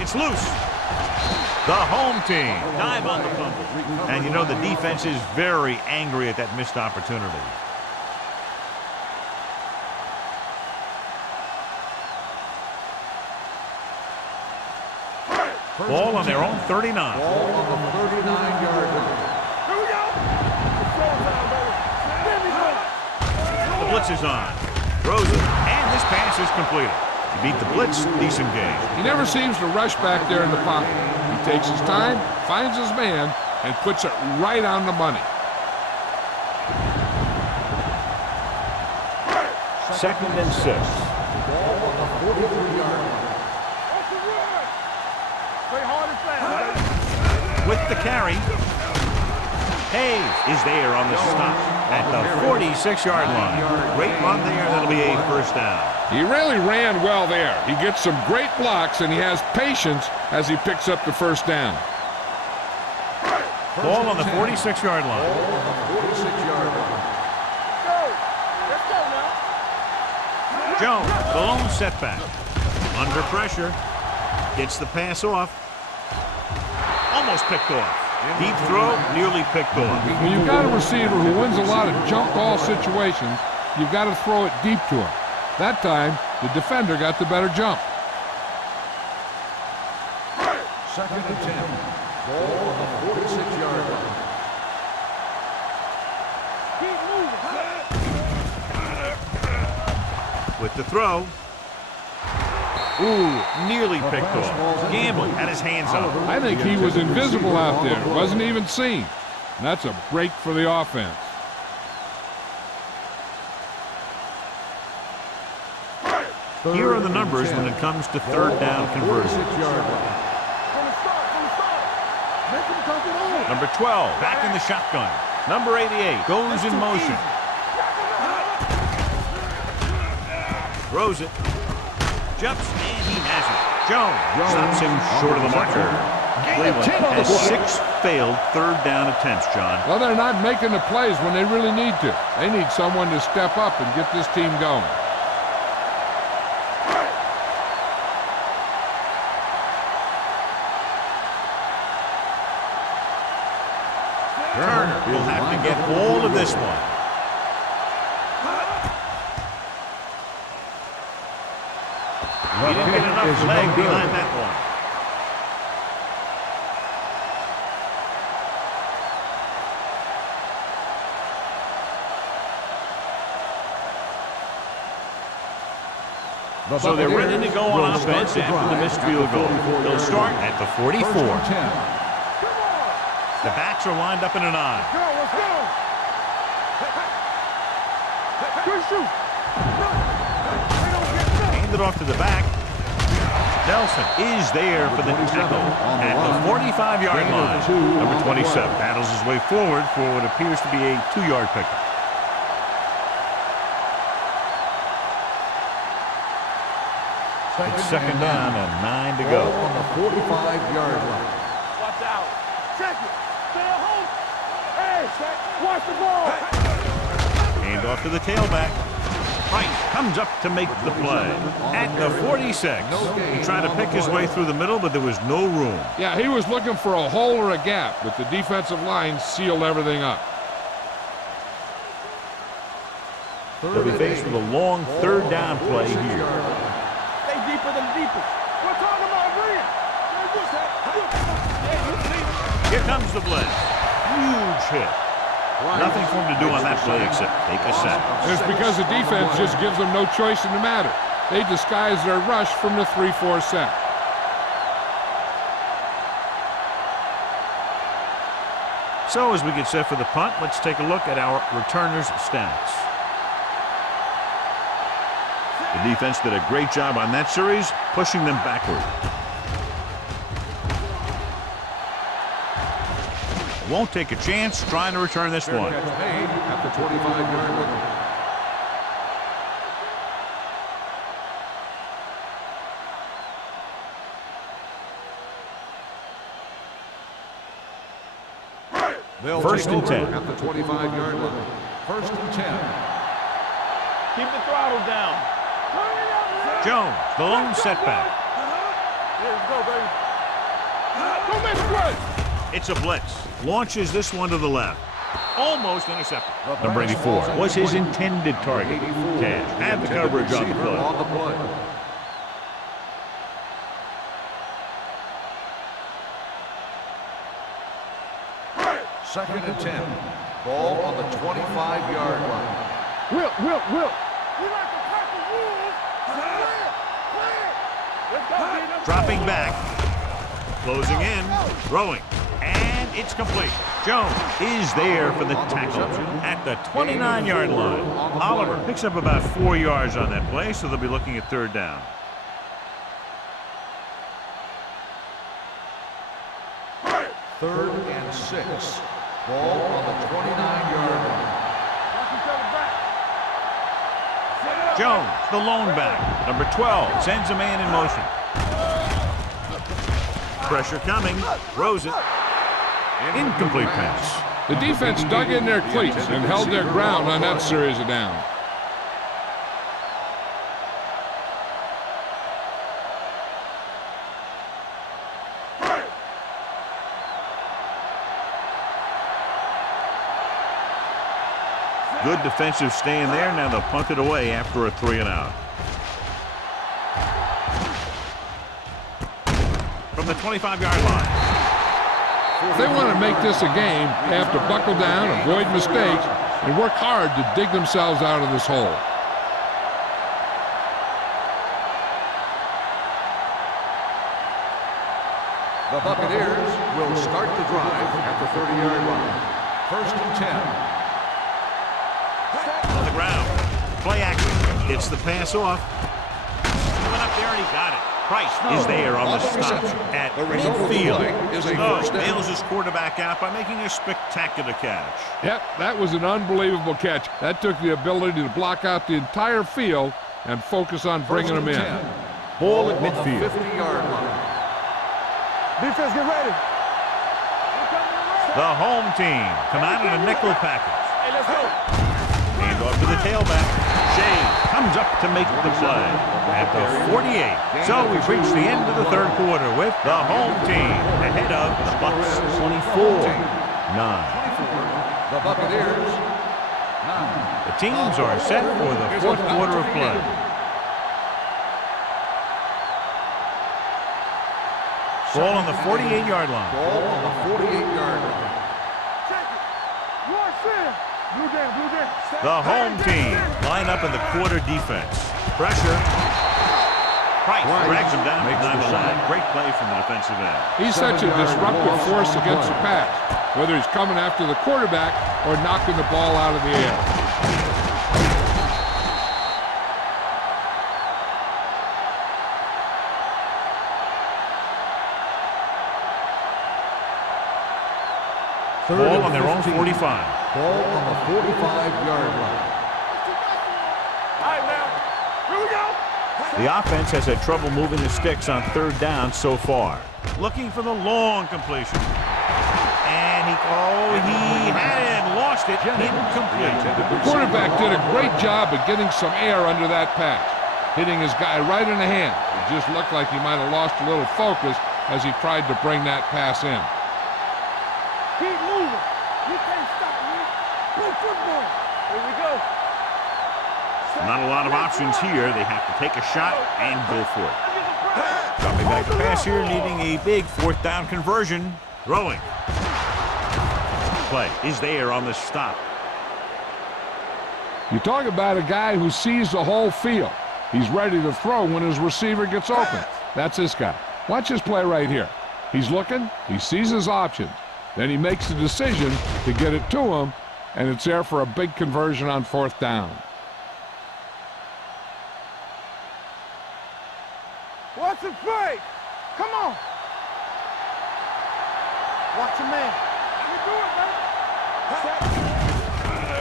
It's loose. The home team dive on the fumble. And you know the defense is very angry at that missed opportunity. Ball on their own 39. Ball on the 39-yard line. Here we go. The blitz is on. Throws it, and this pass is completed. He beat the blitz, decent game. He never seems to rush back there in the pocket. He takes his time, finds his man, and puts it right on the money. Second and 6. Ball on the 43-yard line. Play hard and fast. With the carry. Hayes is there on the stop at the 46-yard line. Great run there. That'll be a first down. He really ran well there. He gets some great blocks, and he has patience as he picks up the first down. Ball on the 46-yard line. Ball on the 46-yard line. Let's go now. Jones, the lone setback. Under pressure. Gets the pass off. Almost picked off. Deep throw, nearly picked off. When you've got a receiver who wins a lot of jump ball situations, you've got to throw it deep to him. That time, the defender got the better jump. Second and 10. Ball on the 46-yard line. Keep moving. With the throw. Ooh, nearly picked off. Gamble had his hands up. I think he was invisible out there. Wasn't even seen. And that's a break for the offense. Here are the numbers when it comes to third down conversions. Number 12, back in the shotgun. Number 88 goes in motion. Throws it. Jumps, and he has it. Jones stops him short of the marker. Cleveland has 6 failed third down attempts, John. Well, they're not making the plays when they really need to. They need someone to step up and get this team going. Turner will have to get all of this one. He didn't get enough leg behind that one. So they're ready to go on offense after the missed field goal. They'll start at the 44. The backs are lined up in an I. Let's go. Good shoot. Hand it off to the back. Nelson is there for the tackle at the 45-yard line. Number 27 battles his way forward for what appears to be a 2-yard pickup. It's second down and 9 to go. On the 45-yard line. Watch out. Check it. Stay at home. Hey, watch the ball. Hand off to the tailback. Price comes up to make the play at the 46. He tried to pick his way through the middle, but there was no room. Yeah, he was looking for a hole or a gap, but the defensive line sealed everything up. They'll be faced with a long third down play here. Stay deeper than deepest. We're talking about agreeing. Here comes the blitz. Huge hit. Nothing for him to do on that play except take a sack. It's because the defense just gives them no choice in the matter. They disguise their rush from the 3-4 set. So as we get set for the punt, let's take a look at our returners' stats. The defense did a great job on that series, pushing them backward. Won't take a chance trying to return this one. Catch made at the 25-yard line. They'll First take and over 10. at the 25-yard line. First and 10. Keep the throttle down. Jones, the lone setback. Let's go, baby. Don't miss blitz. It's a blitz. Launches this one to the left. Almost intercepted. Number 84 was his intended target. Cash had the coverage on the play. Second and 10. Ball on the 25-yard line. Will. We like to pack the rules. Let's go, Peter. Dropping back. Closing in. Throwing. And it's complete. Jones is there for the tackle at the 29-yard line. Oliver picks up about 4 yards on that play, so they'll be looking at third down. Third and 6. Ball on the 29-yard line. Jones, the lone back. Number 12 sends a man in motion. Pressure coming. Throws it. Incomplete pass. The defense dug in their cleats and held their ground on that series of downs. Good defensive stand there. Now they'll punt it away after a 3-and-out. From the 25-yard line. If they want to make this a game, they have to buckle down, avoid mistakes, and work hard to dig themselves out of this hole. The Buccaneers will start the drive at the 30-yard line. First and 10. On the ground. Play action. Gets the pass off. Went up there and he got it. Price is there on the stop at midfield. Nails his quarterback out by making a spectacular catch. Yep, that was an unbelievable catch. That took the ability to block out the entire field and focus on bringing them in. Ball at midfield. 50-yard line. Defense, get ready. The home team come out in a nickel package. Hey, let's go. Hand off to the tailback. Shea comes up to make the play at the 48. So we've reached the end of the third quarter with the home team ahead of the Bucs 24-9. The Buccaneers 9. The teams are set for the fourth quarter of play. Ball on the 48-yard line. Ball on the 48-yard line. The home team line up in the quarter defense. Pressure. Price drags him down behind the line. Great play from the defensive end. He's such a disruptive force against the pass, whether he's coming after the quarterback or knocking the ball out of the air. Ball on their own 45. Ball on the 45-yard line. All right, now. Here we go. The offense has had trouble moving the sticks on third down so far. Looking for the long completion. And he had it, lost it, incomplete. The quarterback did a great job of getting some air under that pass, hitting his guy right in the hand. It just looked like he might have lost a little focus as he tried to bring that pass in. Keep moving. You can't stop me. Play football. Here we go. Not a lot of options here. They have to take a shot and go for it. Dropping back the pass here, needing a big fourth down conversion. Throwing. Play is there on the stop. You talk about a guy who sees the whole field. He's ready to throw when his receiver gets open. That's this guy. Watch this play right here. He's looking. He sees his options. Then he makes the decision to get it to him, and it's there for a big conversion on fourth down. Watch him play. Come on. Watch him, man. Let me do it, man.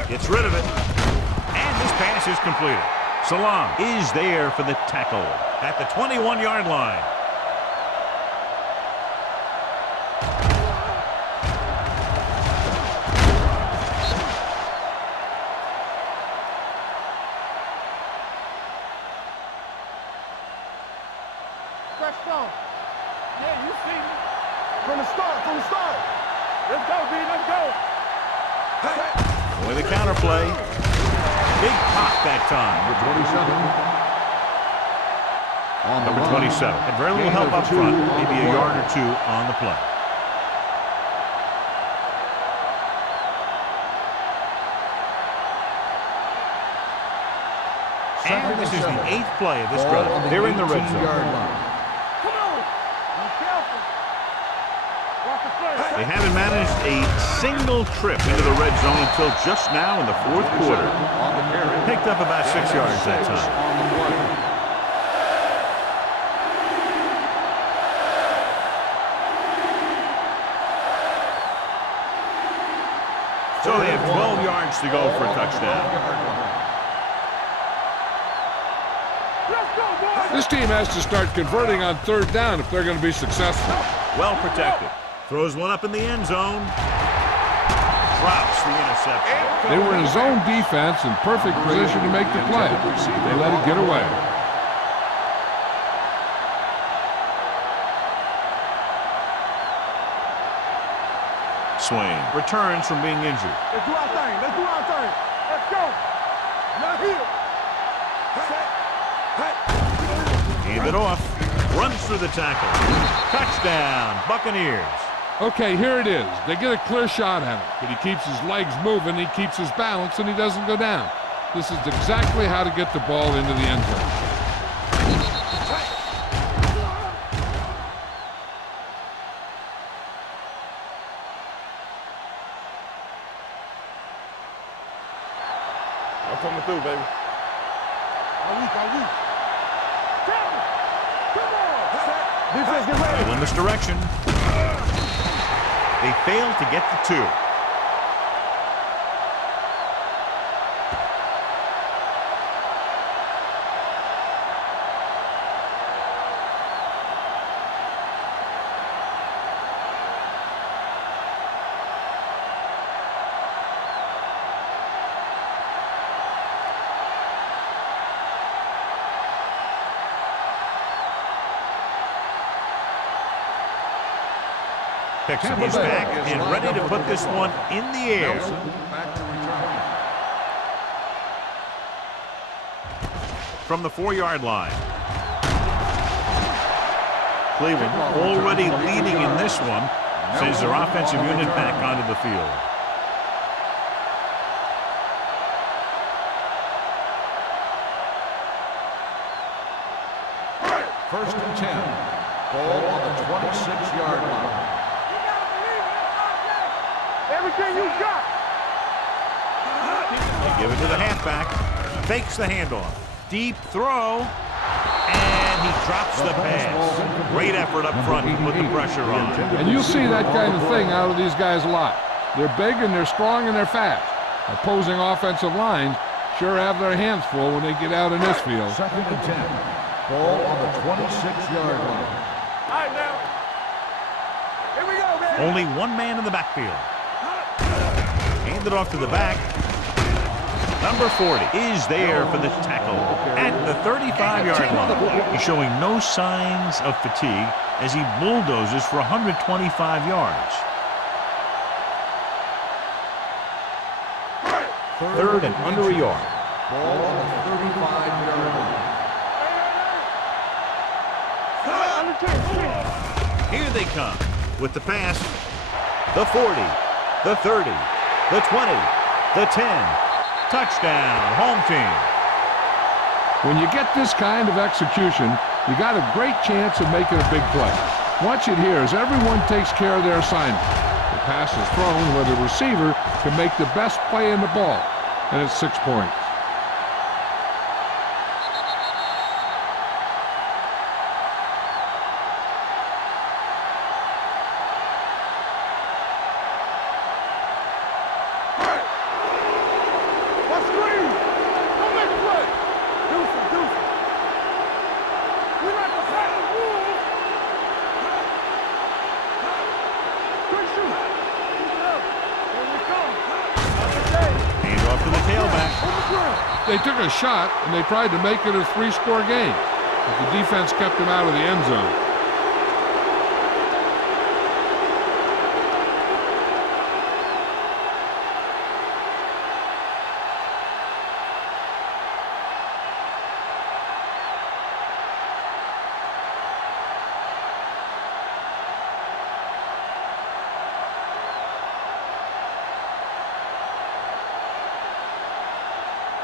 Gets rid of it. And this pass is completed. Salam is there for the tackle at the 21-yard line. Fresh on. Yeah, you see me. From the start. Let's go, B, let's go. With a counterplay. Big pop that time. Number 27. Had very little help up front. Maybe a yard or two on the play. And this is the 8th play of this drive. They're in the red zone. Come on. Be careful. Watch the play. They haven't managed a single trip into the red zone until just now in the fourth quarter. Picked up about 6 yards that time. So they have 12 yards to go for a touchdown. This team has to start converting on third down if they're going to be successful. Well protected. Throws one up in the end zone. Drops the interception. They were in a zone defense in perfect position to make the play. They let it get away. Swain returns from being injured. Let's do our thing. Let's go. Now here. Gave it off. Runs through the tackle. Touchdown, Buccaneers. Okay, here it is. They get a clear shot at him, but he keeps his legs moving, he keeps his balance, and he doesn't go down. This is exactly how to get the ball into the end zone. I'm coming through, baby. Are we? Come on. Defense, get ready. Ball in this direction. They failed to get the 2. Picks up his back and ready to put this one in the air. From the 4-yard line. Cleveland already leading in this one, sends their offensive unit back onto the field. First and 10. Ball on the 26-yard line. Everything you got. They give it to the halfback. Fakes the handoff. Deep throw. And he drops the pass. Great effort up front to put the pressure on. And you'll see that kind of thing out of these guys a lot. They're big and they're strong and they're fast. Opposing offensive lines sure have their hands full when they get out in this field. Second and 10. Ball on the 26-yard line. All right, now. Here we go, man. Only one man in the backfield. Hand it off to the back. Number 40 is there for the tackle at the 35-yard line. He's showing no signs of fatigue as he bulldozes for 125 yards. Third and under a yard. Ball on the 35-yard line. Here they come with the pass. The 40, the 30, the 20, the 10. Touchdown, home team. When you get this kind of execution, you got a great chance of making a big play. Watch it here as everyone takes care of their assignment. The pass is thrown where the receiver can make the best play in the ball, and it's 6 points. They took a shot, and they tried to make it a 3-score game, but the defense kept them out of the end zone.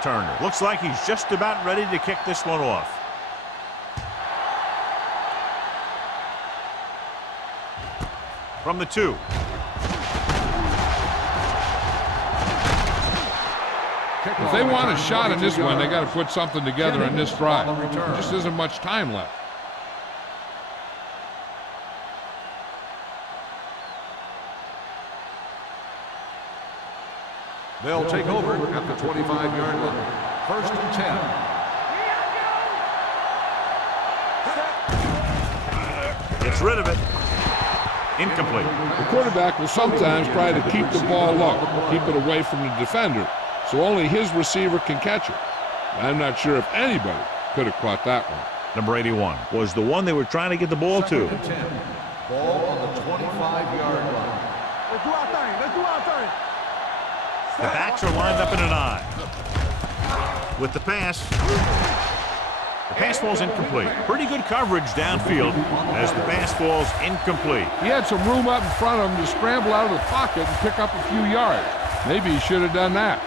Turner looks like he's just about ready to kick this one off. From the 2. If they want a shot in this one, they got to put something together in this drive. There just isn't much time left. They'll take over at the 25-yard line. First and 10. Gets rid of it. Incomplete. The quarterback will sometimes try to keep the ball low, keep it away from the defender, so only his receiver can catch it. I'm not sure if anybody could have caught that one. Number 81 was the one they were trying to get the ball to. Second and 10. Ball on the 25-yard line. Let's do our thing. Let's do our thing. The backs are lined up in an I. With the pass falls incomplete. Pretty good coverage downfield as the pass falls incomplete. He had some room up in front of him to scramble out of the pocket and pick up a few yards. Maybe he should have done that.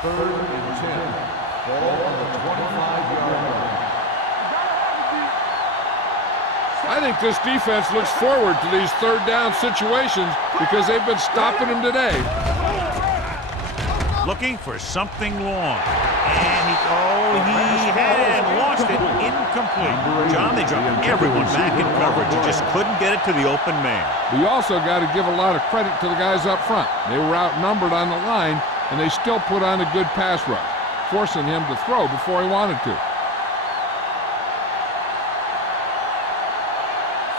Third and 10. Ball on the 25-yard line. I think this defense looks forward to these third down situations because they've been stopping them today. Looking for something long. And he had lost it. Incomplete. John, they dropped everyone back in coverage. He just couldn't get it to the open man. We also got to give a lot of credit to the guys up front. They were outnumbered on the line, and they still put on a good pass rush, forcing him to throw before he wanted to.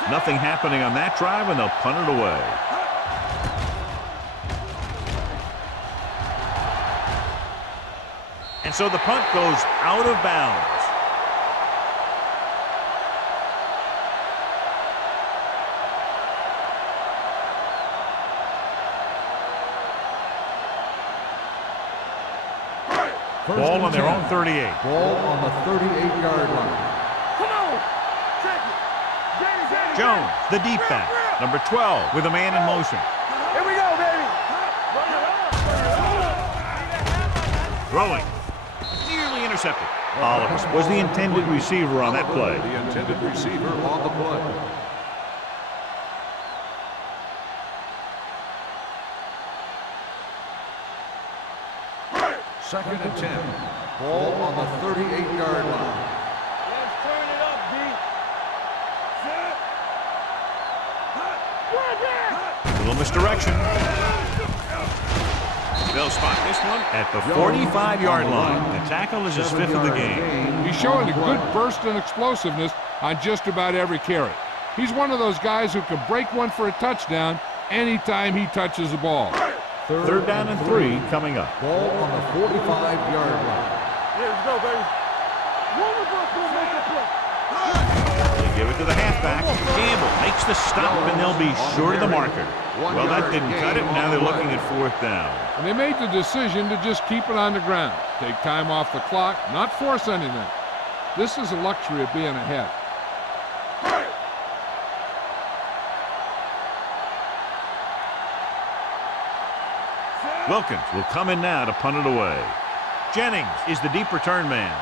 Nothing happening on that drive, and they'll punt it away. And so the punt goes out of bounds. Ball on their own 38. Ball on the 38-yard line. Come on. Check it. Jones, the deep back. Number 12 with a man in motion. Here we go, baby. Throwing. Nearly intercepted. Olives was the intended receiver on that play. The intended receiver on the play. Second and 10. Ball on the 38-yard line. Let's turn it up, D. Set. Little misdirection. They'll spot this one at the 45-yard line. The tackle is his 5th of the game. He's showing a good burst and explosiveness on just about every carry. He's one of those guys who can break one for a touchdown anytime he touches the ball. Third down and 3 coming up. Ball on the 45-yard line. Here we go, baby. One of us will make a play. They give it to the halfback. Gamble makes the stop, and they'll be short of the marker. Well, that didn't cut it. Now they're looking at 4th down. And they made the decision to just keep it on the ground. Take time off the clock, not force anything. This is the luxury of being ahead. Wilkins will come in now to punt it away. Jennings is the deep return man.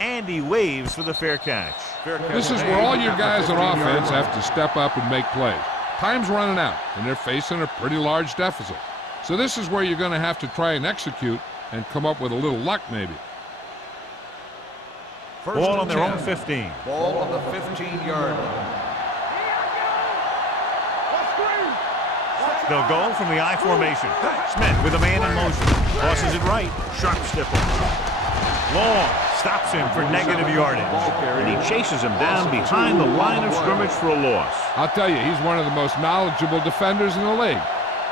And he waves for the fair catch. This is where all your guys on offense have to step up and make plays. Time's running out, and they're facing a pretty large deficit. So this is where you're going to have to try and execute and come up with a little luck maybe. Ball on their own 15. Ball on the 15-yard line. They'll go from the I formation. Smith with a man in motion. Tosses it right. Sharp stipple. Long stops him for negative yardage. And he chases him down behind the line of scrimmage for a loss. I'll tell you, he's one of the most knowledgeable defenders in the league.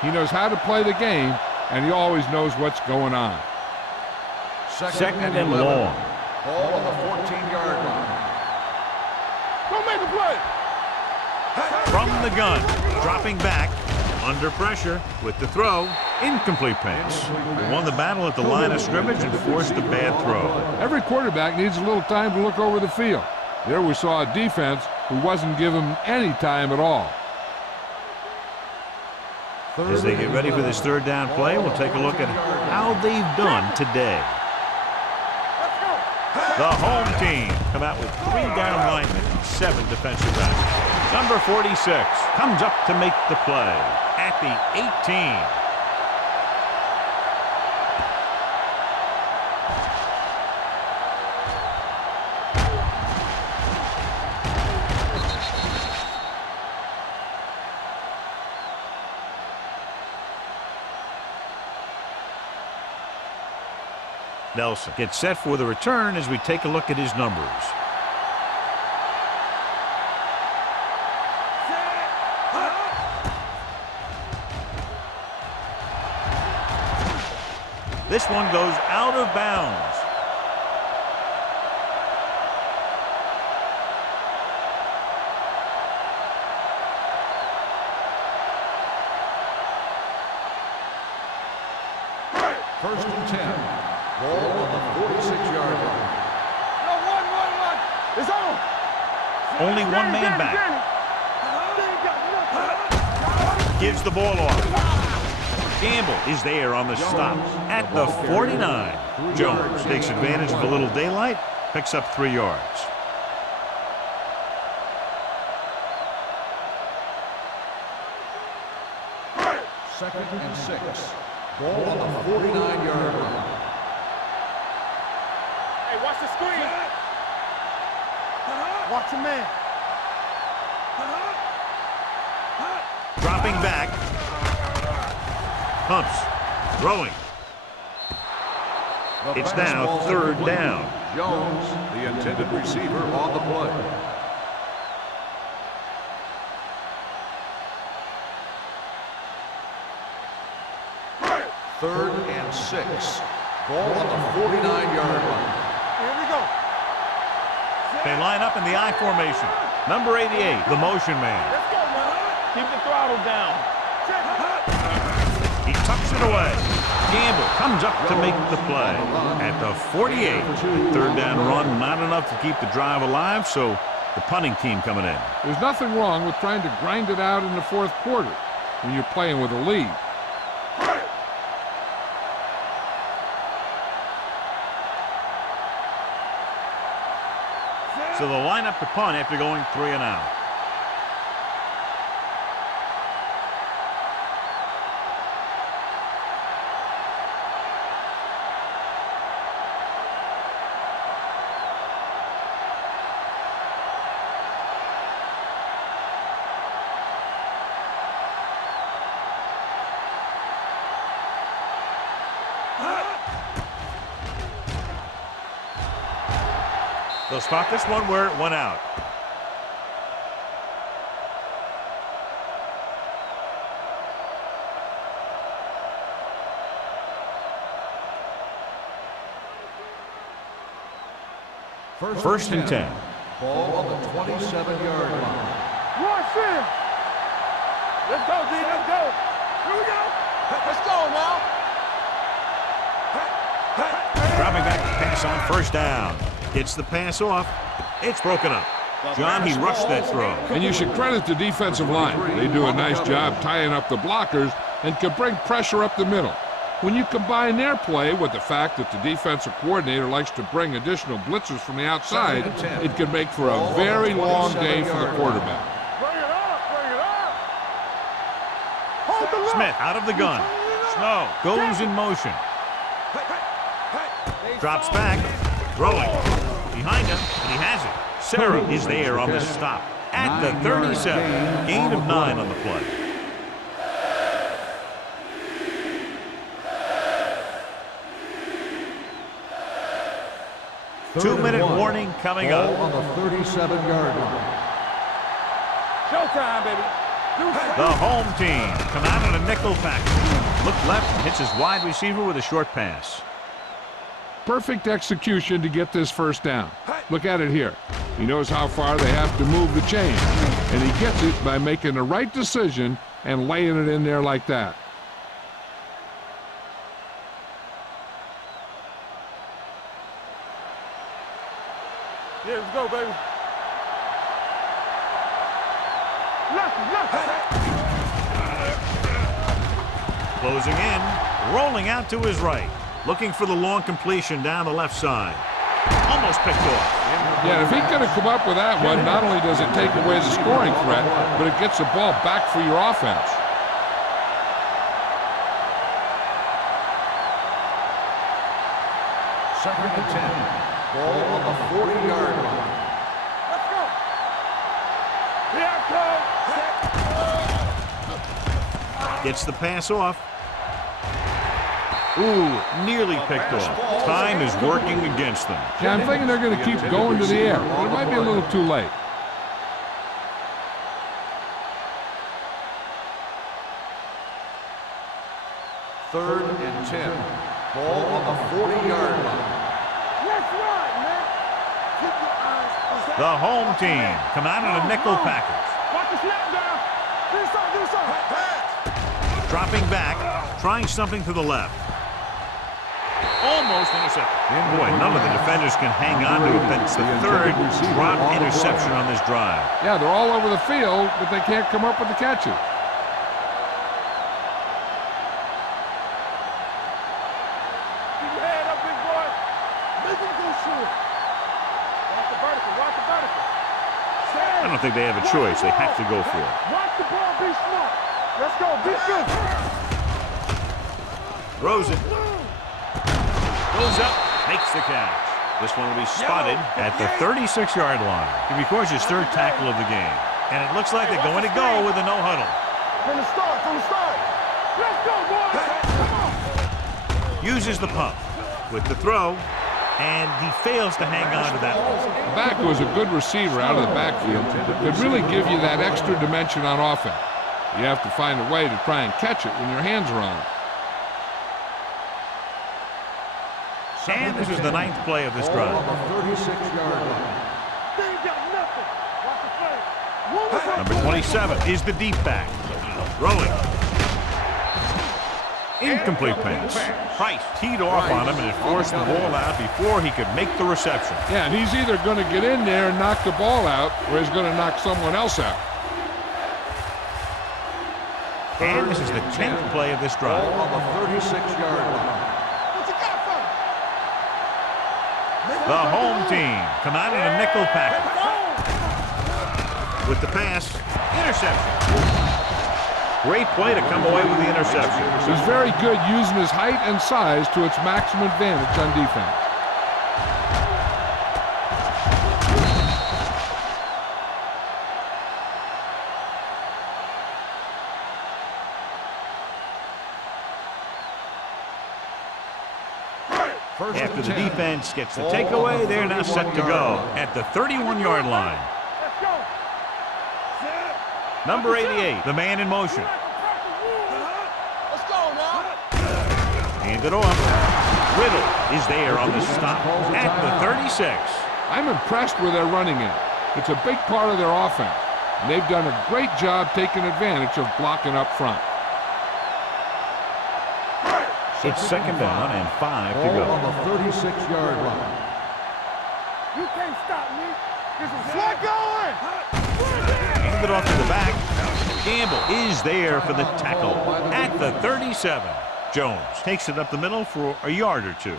He knows how to play the game, and he always knows what's going on. Second and long. Ball on the 14-yard line. Don't make a play. From the gun. Dropping back. Under pressure with the throw. Incomplete pass. They won the battle at the line of scrimmage and forced a bad throw. Every quarterback needs a little time to look over the field. There we saw a defense who wasn't given any time at all. As they get ready for this third down play, we'll take a look at how they've done today. The home team come out with 3 down linemen and 7 defensive backs. Number 46 comes up to make the play at the 18. Nelson gets set for the return as we take a look at his numbers. This one goes out of bounds. First and 10. Ball on the 46-yard line. No, one. It's on. Only one man back. Gives the ball off. Gamble is there on the stop at the 49. Jones takes advantage of a little daylight, picks up 3 yards. Second and 6. Ball on the 49-yard line. Hey, watch the screen. Watch your man. Dropping back. Pumps. Throwing. It's now third down. Jones, the intended receiver, on the play. Third and 6. Ball on the 49-yard line. Here we go. They line up in the I formation. Number 88, the motion man. Let's go, man. Keep the throttle down. He tucks it away. Gamble comes up to make the play at the 48. Third down run, not enough to keep the drive alive, so the punting team coming in. There's nothing wrong with trying to grind it out in the fourth quarter. when you're playing with a lead. So they'll line up to punt after going 3 and out. They'll spot this one where it went out. First and 10. Ball on the 27-yard line. Watch it. Let's go, D. Let's go. Here we go. Let's go now. Dropping back to pass on first down. Gets the pass off. It's broken up. John, he rushed that throw. And you should credit the defensive line. They do a nice job tying up the blockers and can bring pressure up the middle. When you combine their play with the fact that the defensive coordinator likes to bring additional blitzers from the outside, it can make for a very long day for the quarterback. Bring it up. Bring it up. Hold the Smith out of the gun. Snow goes in motion. Drops back. Throwing. Behind him, and he has it. Sarah is there on the stop. At the 37. Gain of 9 on the play. Two-minute warning coming up. On the 37-yard line. Showtime, baby. The home team come out in a nickel package. Look left and hits his wide receiver with a short pass. Perfect execution to get this first down. Look at it here. He knows how far they have to move the chain, and he gets it by making the right decision and laying it in there like that. Yeah, let's go, baby. Left. Closing in, rolling out to his right. Looking for the long completion down the left side. Almost picked off. Yeah, if he could have come up with that one, not only does it take away the scoring threat, but it gets the ball back for your offense. Second and 10. Ball on the 40-yard line. Let's go. Here I come. Gets the pass off. Ooh, nearly picked off. Time is working against them. Yeah, I'm thinking they're going to keep going to the air, but it might be a little too late. Third and 10. Ball on the 40-yard line. Let's run, man. Keep your eyes on that. The home team come out in a nickel package. Watch the snap down. Do something. Dropping back, trying something to the left. Almost intercepted. Boy, none of the defenders can hang on to it. That's the third drop interception on this drive. Yeah, they're all over the field, but they can't come up with the catches. Keep your head up, big boy. Make him go short. Watch the vertical. I don't think they have a choice. They have to go for it. Watch the ball, be smart. Let's go, be good. Throws it. Goes up, makes the catch. This one will be spotted at the 36-yard line. He records his third tackle of the game. And it looks like they're going to go with a no-huddle. From the start. Let's go, boys. Come on. Uses the pump with the throw, and he fails to hang on to that one. The back was a good receiver out of the backfield. Could really give you that extra dimension on offense. You have to find a way to try and catch it when your hands are on it. And this is the 9th play of this drive. On the 36-yard line. They ain't got nothing. Watch the play. Number 27 is the deep back. Throwing. Incomplete pass. Price teed off on him and it forced the ball out before he could make the reception. Yeah, and he's either going to get in there and knock the ball out, or he's going to knock someone else out. And this is the 10th play of this drive. Ball on the 36-yard line. What you got for me? The home team come out in a nickel package. With the pass, interception. Great play to come away with the interception. He's very good using his height and size to its maximum advantage on defense. After the defense gets the takeaway, they're now set to go at the 31-yard line. Let's go. Number 88, the man in motion. Let's go now. Hand it off. Riddle is there on the stop at the 36. I'm impressed with their running game. It's a big part of their offense, and they've done a great job taking advantage of blocking up front. It's second down and 5 to Ball go. on the 36-yard line. You can't stop me. This is what going. Hand it off to the back. Gamble is there for the tackle at the 37. Jones takes it up the middle for a yard or two.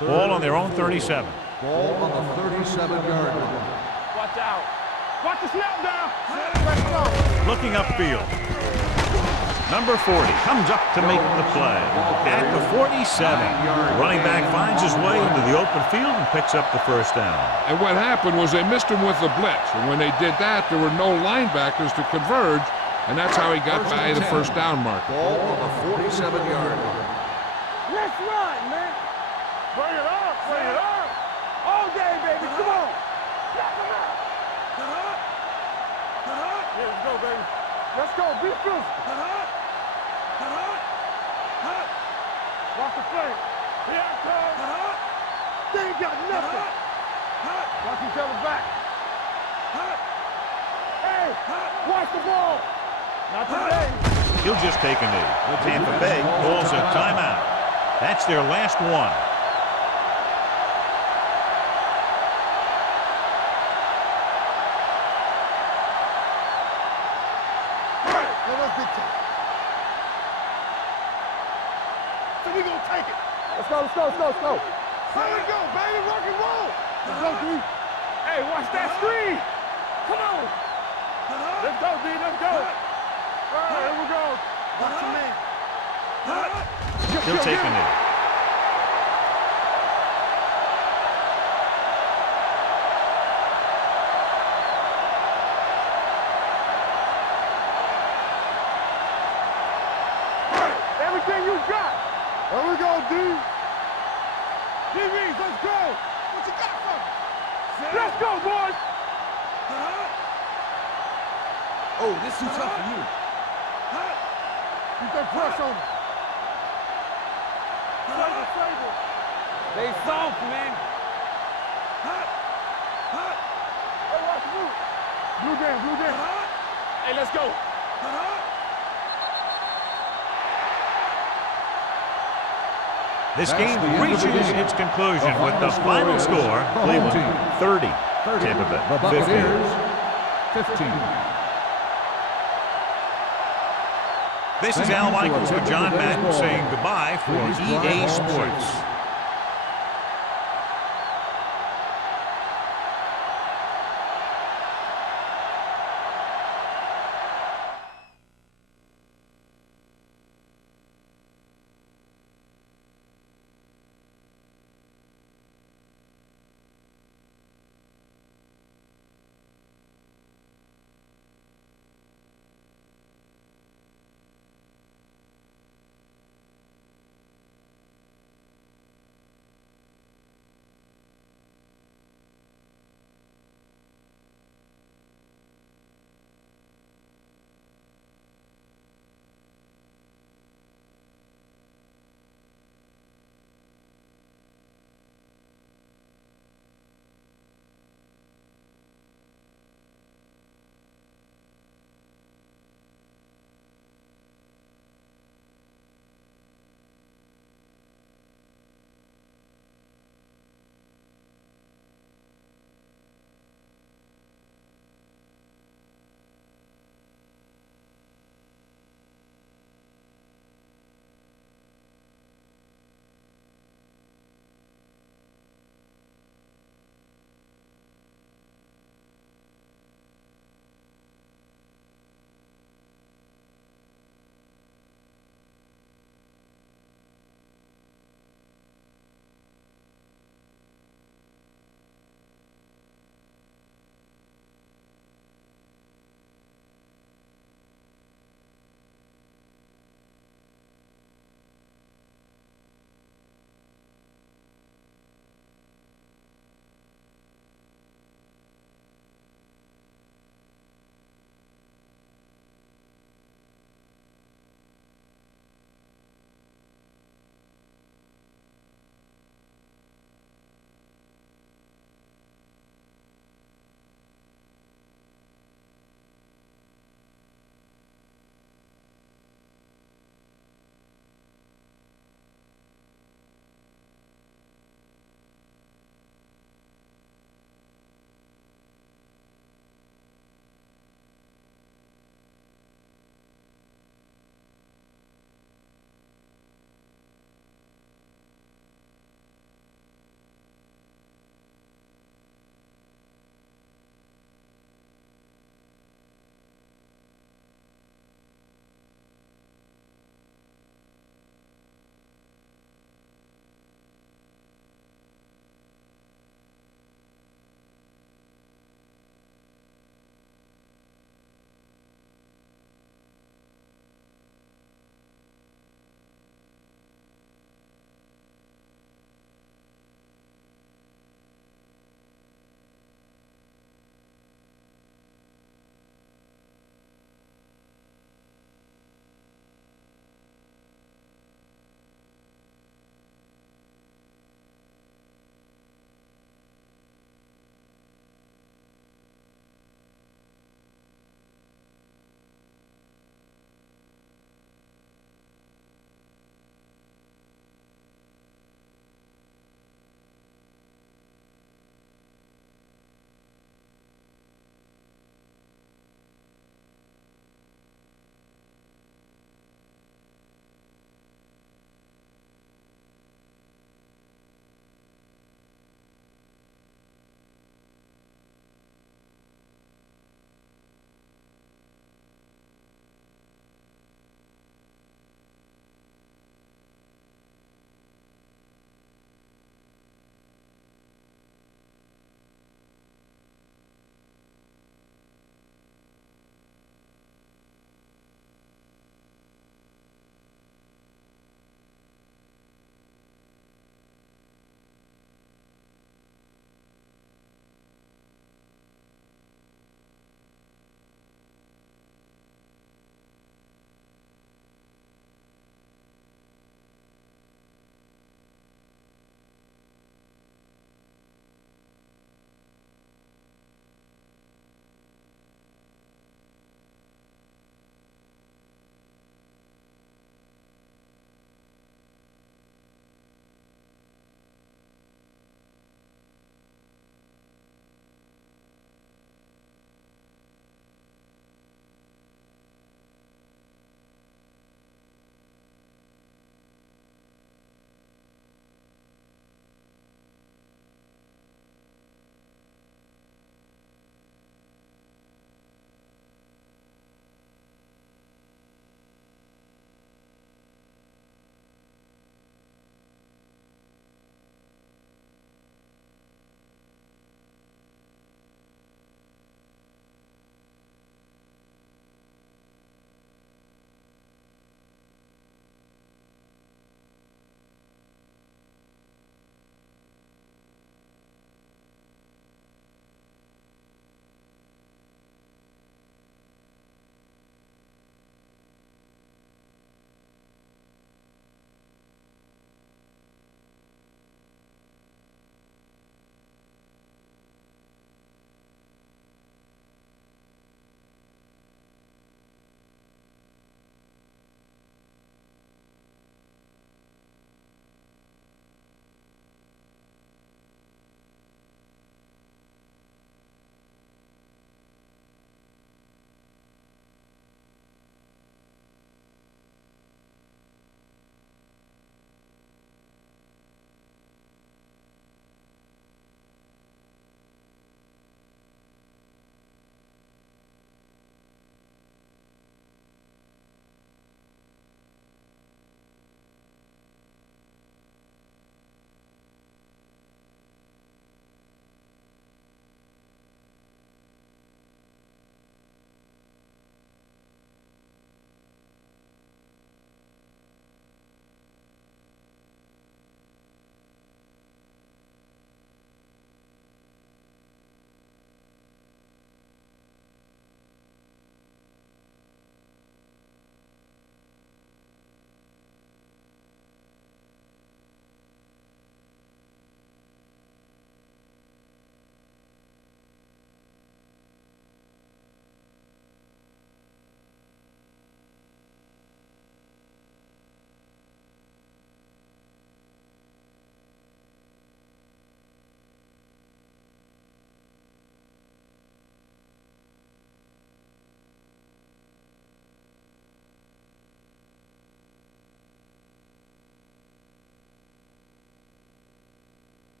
Ball on their own 37. Ball on the 37-yard line. Watch out. Watch the snap down. Let's go. Looking upfield. Number 40 comes up to make the play at the 47. Running back finds his way into the open field and picks up the first down. And what happened was they missed him with the blitz. And when they did that, there were no linebackers to converge, and that's how he got by the first down marker. Ball on the 47-yard line. Let's run, man. Bring it up. Bring it up. All day, baby. Come on. Knock him out. Here we go, baby. Let's go. Be true. Watch the play. Here I come. They ain't got nothing. Watch each other back. Hey, watch the ball. Not today. He'll just take a knee. Tampa Bay calls a timeout. That's their last one. So we gonna take it. Let's go, let's go, let's go, let's go. Here we go, baby, rock and roll. Let's go, D. Hey, watch that screen. Come on. Let's go, D, let's go. All right, here we go. Watch your man. He'll take a knee. Everything you got. There we go, D. DBs, let's go. What you got for me? Let's go, boys. Oh, this too tough for you. Keep that press on me. They soft, man. Hey, watch the move. Blue down, blue down. Hey, let's go. This game reaches its conclusion with the final score, Cleveland 30, Tampa Bay 15. 15. This is Al Michaels with John Madden saying goodbye for EA Sports.